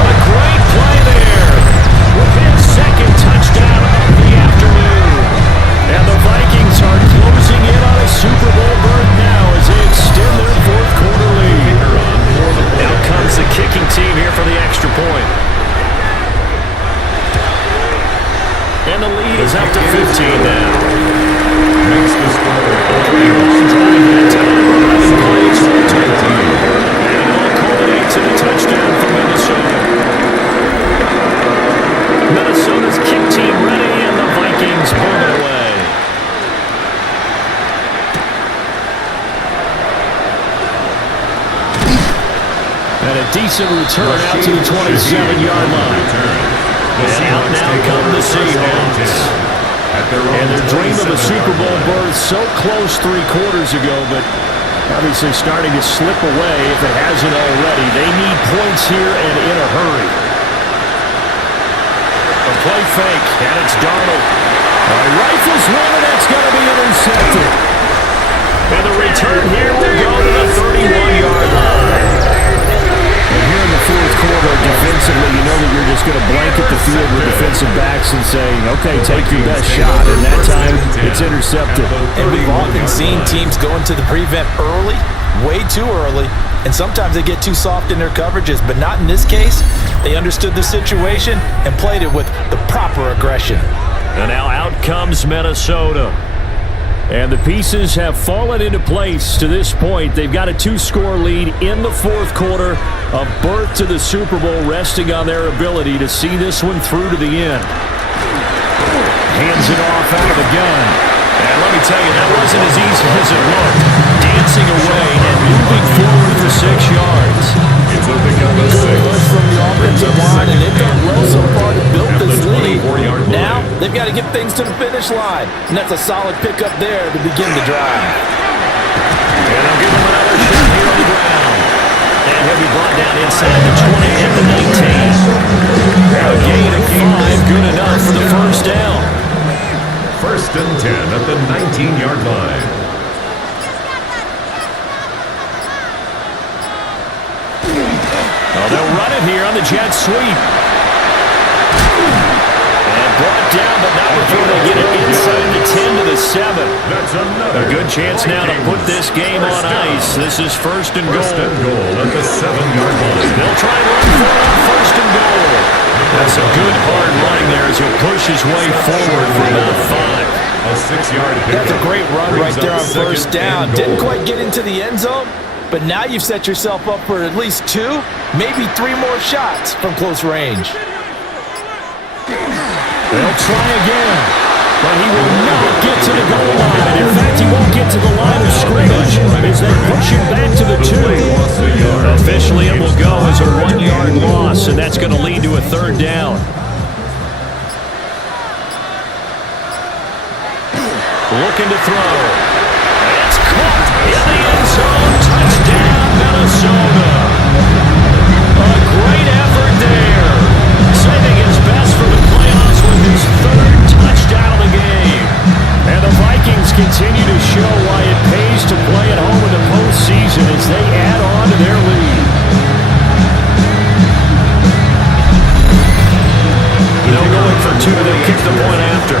A great play there. With his 2nd touchdown of the afternoon. And the Vikings are closing in on a Super Bowl berth now as they extend their 4th quarter lead. Now comes the kicking team here for the extra point. And the lead is up to 15 now. Makes the score. Long drive that time. 11 plays all total. And it all culminates in a touchdown for Minnesota. Minnesota's kick team ready, and the Vikings pull it away. And a decent return out to the 27-yard line. And out now come the Seahawks. And their dream of a Super Bowl berth so close 3 quarters ago, but obviously starting to slip away if it hasn't already. They need points here and in a hurry. A play fake, and it's Darnold. Rifles one, and that's going to be intercepted. And the return here will go to the 31-yard line. And here in the 4th quarter, defensively, you know that you're just going to blanket the field with defensive backs and say, okay, take your best shot. And that time, it's intercepted. And we've often seen teams go into the prevent early, way too early, and sometimes they get too soft in their coverages, but not in this case. They understood the situation and played it with the proper aggression. And now out comes Minnesota. And the pieces have fallen into place to this point. They've got a 2-score lead in the fourth quarter, a berth to the Super Bowl, resting on their ability to see this one through to the end. Hands it off out of the gun. And let me tell you, that wasn't as easy as it looked. Dancing away and moving forward for 6 yards. It's a pick up of 6. Good push from the offensive line, and they've done well so far to build this lead. Now, they've got to get things to the finish line, and that's a solid pickup there to begin the drive. And they'll give him another shot here on the ground. And he'll be brought down inside the 20 at the 19. A gain of 5, good enough for the first down. First and 10 at the 19-yard line. Oh, they'll run it here on the jet sweep. And brought down, but not before they get it inside the 10 to the 7. That's another. A good chance now to put this game on ice. This is first and goal. First and goal at the 7-yard line. They'll try and run for it on first and goal. That's a good hard running there as he'll push his way forward for about 5. A 6-yard pickup. That's a great run right there on first down. Didn't quite get into the end zone, but now you've set yourself up for at least 2, maybe 3 more shots from close range. They'll try again, but he will not get to the goal line. In fact, he won't get to the line of scrimmage as they push him back to the 2. Officially, it will go as a 1-yard loss, and that's going to lead to a third down. Looking to throw. It's caught in the end zone. Touchdown, Minnesota. A great effort there. Saving his best for the playoffs with his 3rd touchdown of the game. And the Vikings continue to show why it pays to play at home in the postseason as they add on to their lead. They'll go in for 2. They'll kick the point after.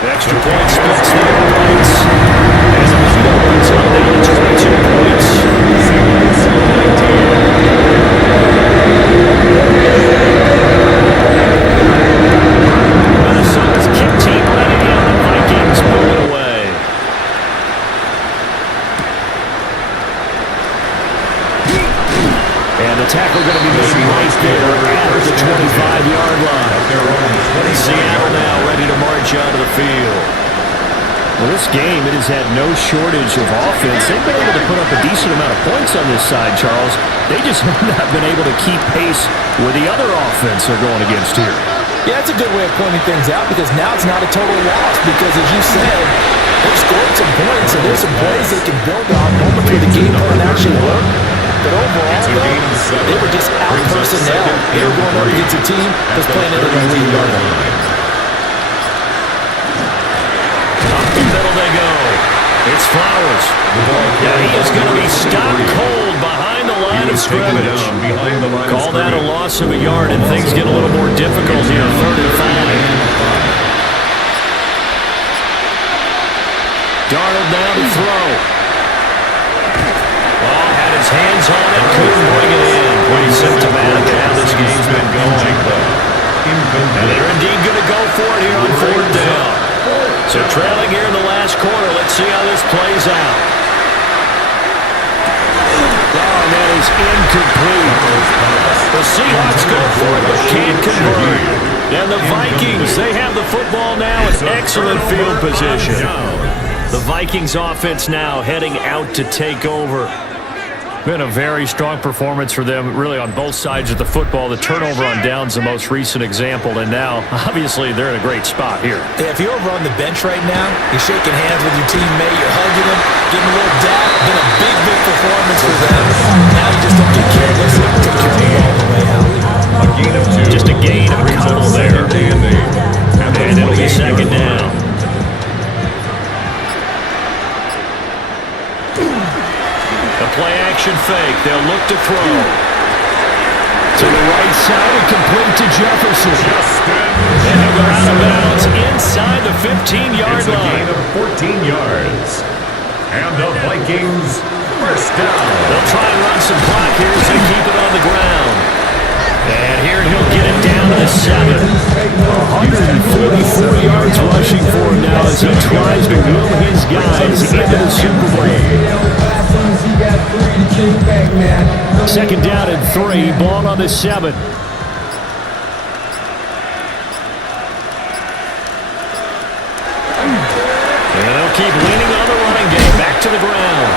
Extra point splits the points. And the lead opens up down to 22 points. Minnesota's kick team ready and the Vikings pull it away. And the tackle going to be made right there at the 25-yard line. Seattle now ready to march out of the field. Well, this game, it has had no shortage of offense. They've been able to put up a decent amount of points on this side, Charles. They just have not been able to keep pace with the other offense they're going against here. Yeah, that's a good way of pointing things out because now it's not a total loss because, as you said, they've scored some points and there's some plays they can build on moments where the game plan actually worked. But overall, though, they were just out-personnel. They were going up against a team that's playing at a lead level. Up the middle they go. It's Flowers. Yeah, he is going to be stopped cold behind the line of scrimmage. Call that a loss of a yard, and things get a little more difficult here. 3rd and 5. Darnold now to throw. Had his hands on it, couldn't bring it in. Pretty symptomatic of how this game's been going. And they're indeed going to go for it here on 4th down. So trailing here in the last quarter. Let's see how this plays out. Oh, that is incomplete. The Seahawks go for it, but can't convert. And the Vikings, they have the football now in excellent field position. The Vikings offense now heading out to take over. Been a very strong performance for them, really, on both sides of the football. The turnover on downs, the most recent example, and now, obviously, they're in a great spot here. Yeah, if you're over on the bench right now, you're shaking hands with your teammate, you're hugging them, getting a little dap. Been a big, big performance for them. Now you just don't get careless. Take your team all the way out. A gain of 2. Just a gain of a couple there. And it'll be 2nd down. Play action fake. They'll look to throw. To the right side and complete to Jefferson. And he'll go out of bounds inside the 15-yard line. It's a gain of 14 yards. And the Vikings first down. They'll try and run some clock here as they keep it on the ground. And here he'll get it down to the 7. 144 yards rushing for him now as he tries to will his guys into the Super Bowl. Second down and 3, ball on the 7. And they'll keep leaning on the running game. Back to the ground.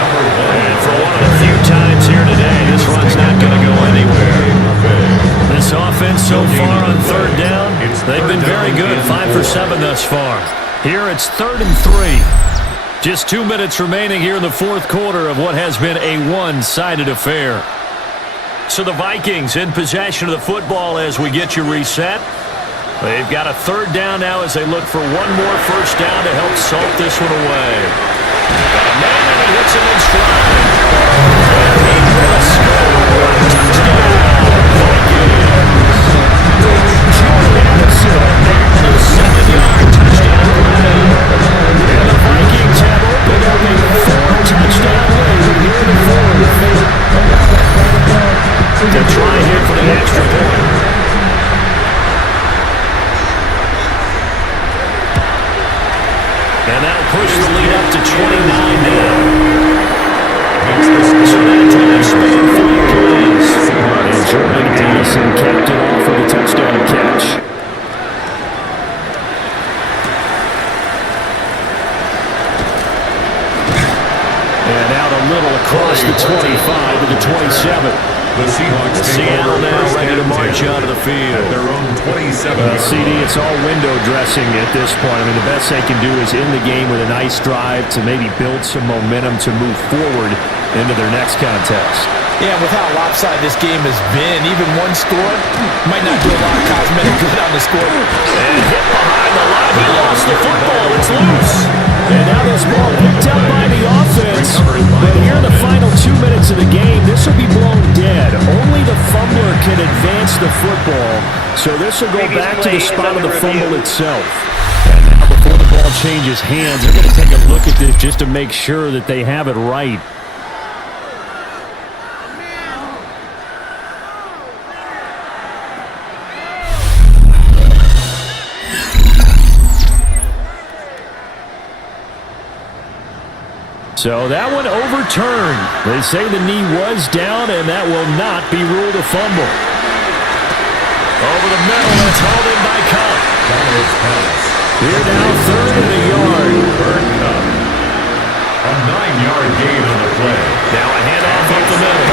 Number 1. And for one of the few times here today, this run's not going to go anywhere. This offense so far on third down, they've been very good. 5 for 7 thus far. Here it's 3rd and 3. Just 2 minutes remaining here in the fourth quarter of what has been a one-sided affair. So the Vikings in possession of the football as we get you reset. They've got a 3rd down now as they look for one more first down to help salt this one away. Man, and he hits him in stride. And he will score. Touchdown, Vikings. Jordan Addison, a 7-yard touchdown run. And the Vikings have opened up a 4-touchdown lead here in the fourth. To try here for the extra point. And that'll push the lead up to 29 now. So that drive span 4 plays. And Jordan Addison kept it off with a touchdown catch. And out a little across the 25 to the 27. The Seahawks Seattle now ready to march out of the field. At their own 27. CD, it's all window dressing at this point. I mean, the best they can do is in the game with a nice drive to maybe build some momentum to move forward into their next contest. Yeah, with how lopsided this game has been, even one score might not do a lot of cosmetic good on the score. And hit behind the line. He lost the football. It's loose. And now this ball picked up by the offense. But here in the final 2 minutes of the game, this will be blown dead. Only the fumbler can advance the football. So this will go back to the spot of the fumble itself. And now before the ball changes hands, they're going to take a look at this just to make sure that they have it right. So that one overturned. They say the knee was down, and that will not be ruled a fumble. Over the middle, it's hauled in by Cup. Here now, 3rd and a yard. A 9-yard gain on the play. Now a handoff up the middle.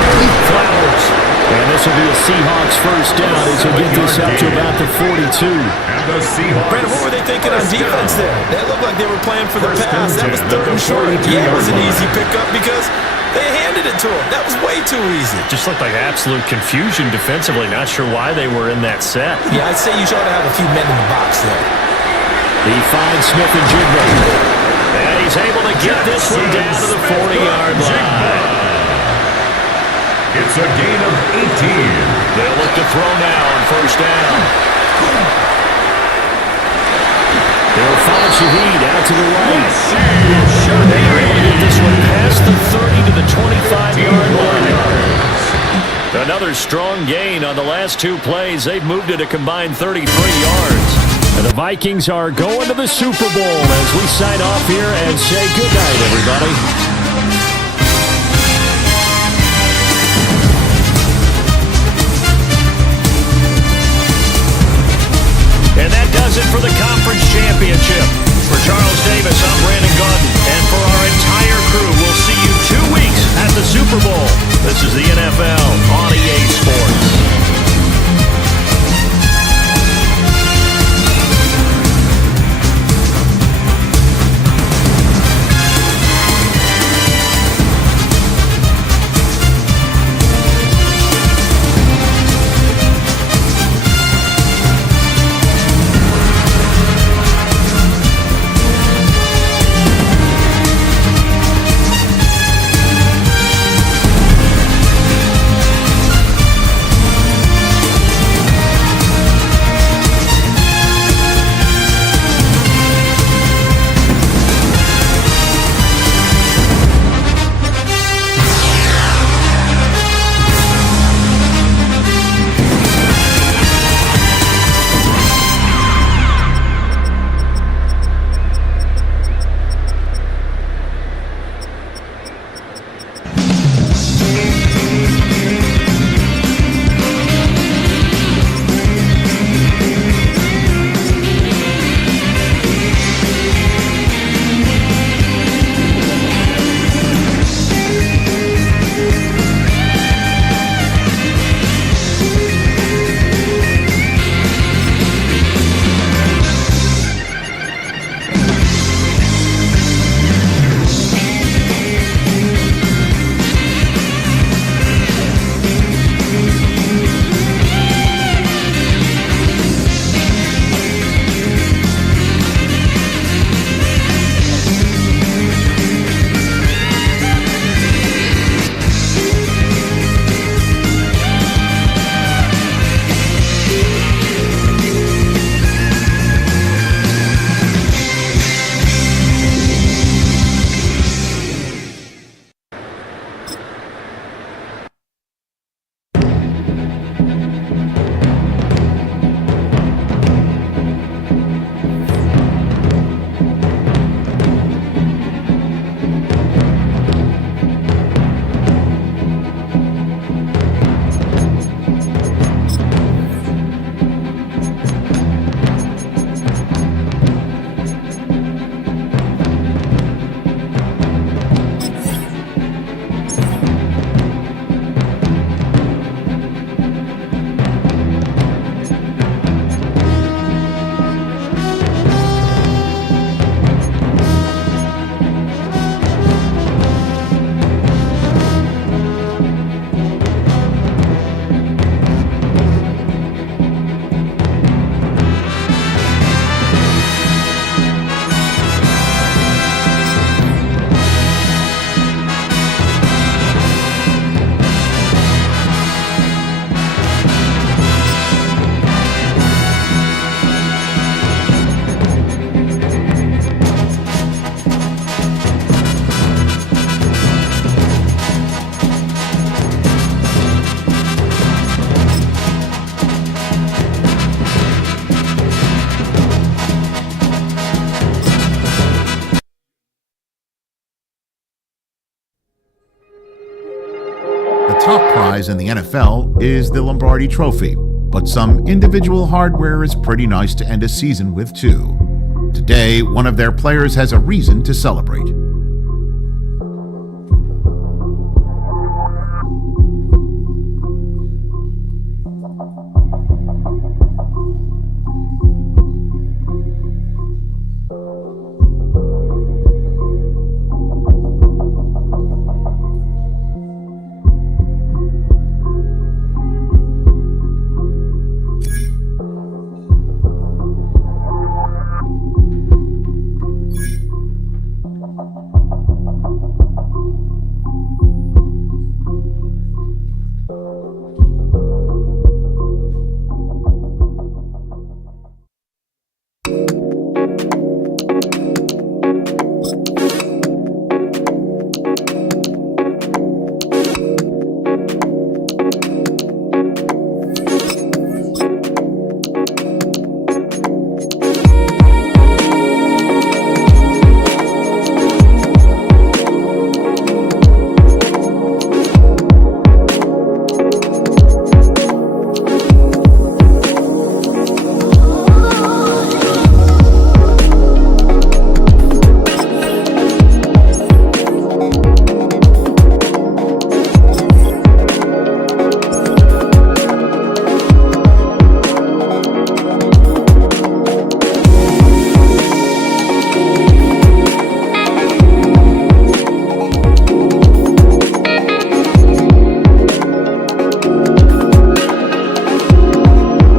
Flowers. And this will be a Seahawks first down as they get this up to about the 42. And the Seahawks. Brandon, what were they thinking on defense there? That looked like they were playing for the pass. That was 3rd and short. Yeah, it was an easy pickup because they handed it to him. That was way too easy. Just looked like absolute confusion defensively. Not sure why they were in that set. Yeah, I'd say you ought to have a few men in the box there. He finds Smith and Jigba. And he's able to get this one down to the 40-yard line. It's a gain of 18. They'll look to throw now on first down. They'll follow Shaheed out to the right. They are able to get this one past the 30 to the 25-yard line. Another strong gain on the last 2 plays. They've moved it a combined 33 yards. And the Vikings are going to the Super Bowl as we sign off here and say goodnight, everybody. And that does it for the conference championship. For Charles Davis, I'm Brandon Gaudin. And for our entire crew, we'll see you 2 weeks at the Super Bowl. This is the NFL on EA Sports. top prize in the NFL is the Lombardi Trophy, but some individual hardware is pretty nice to end a season with too. Today, one of their players has a reason to celebrate.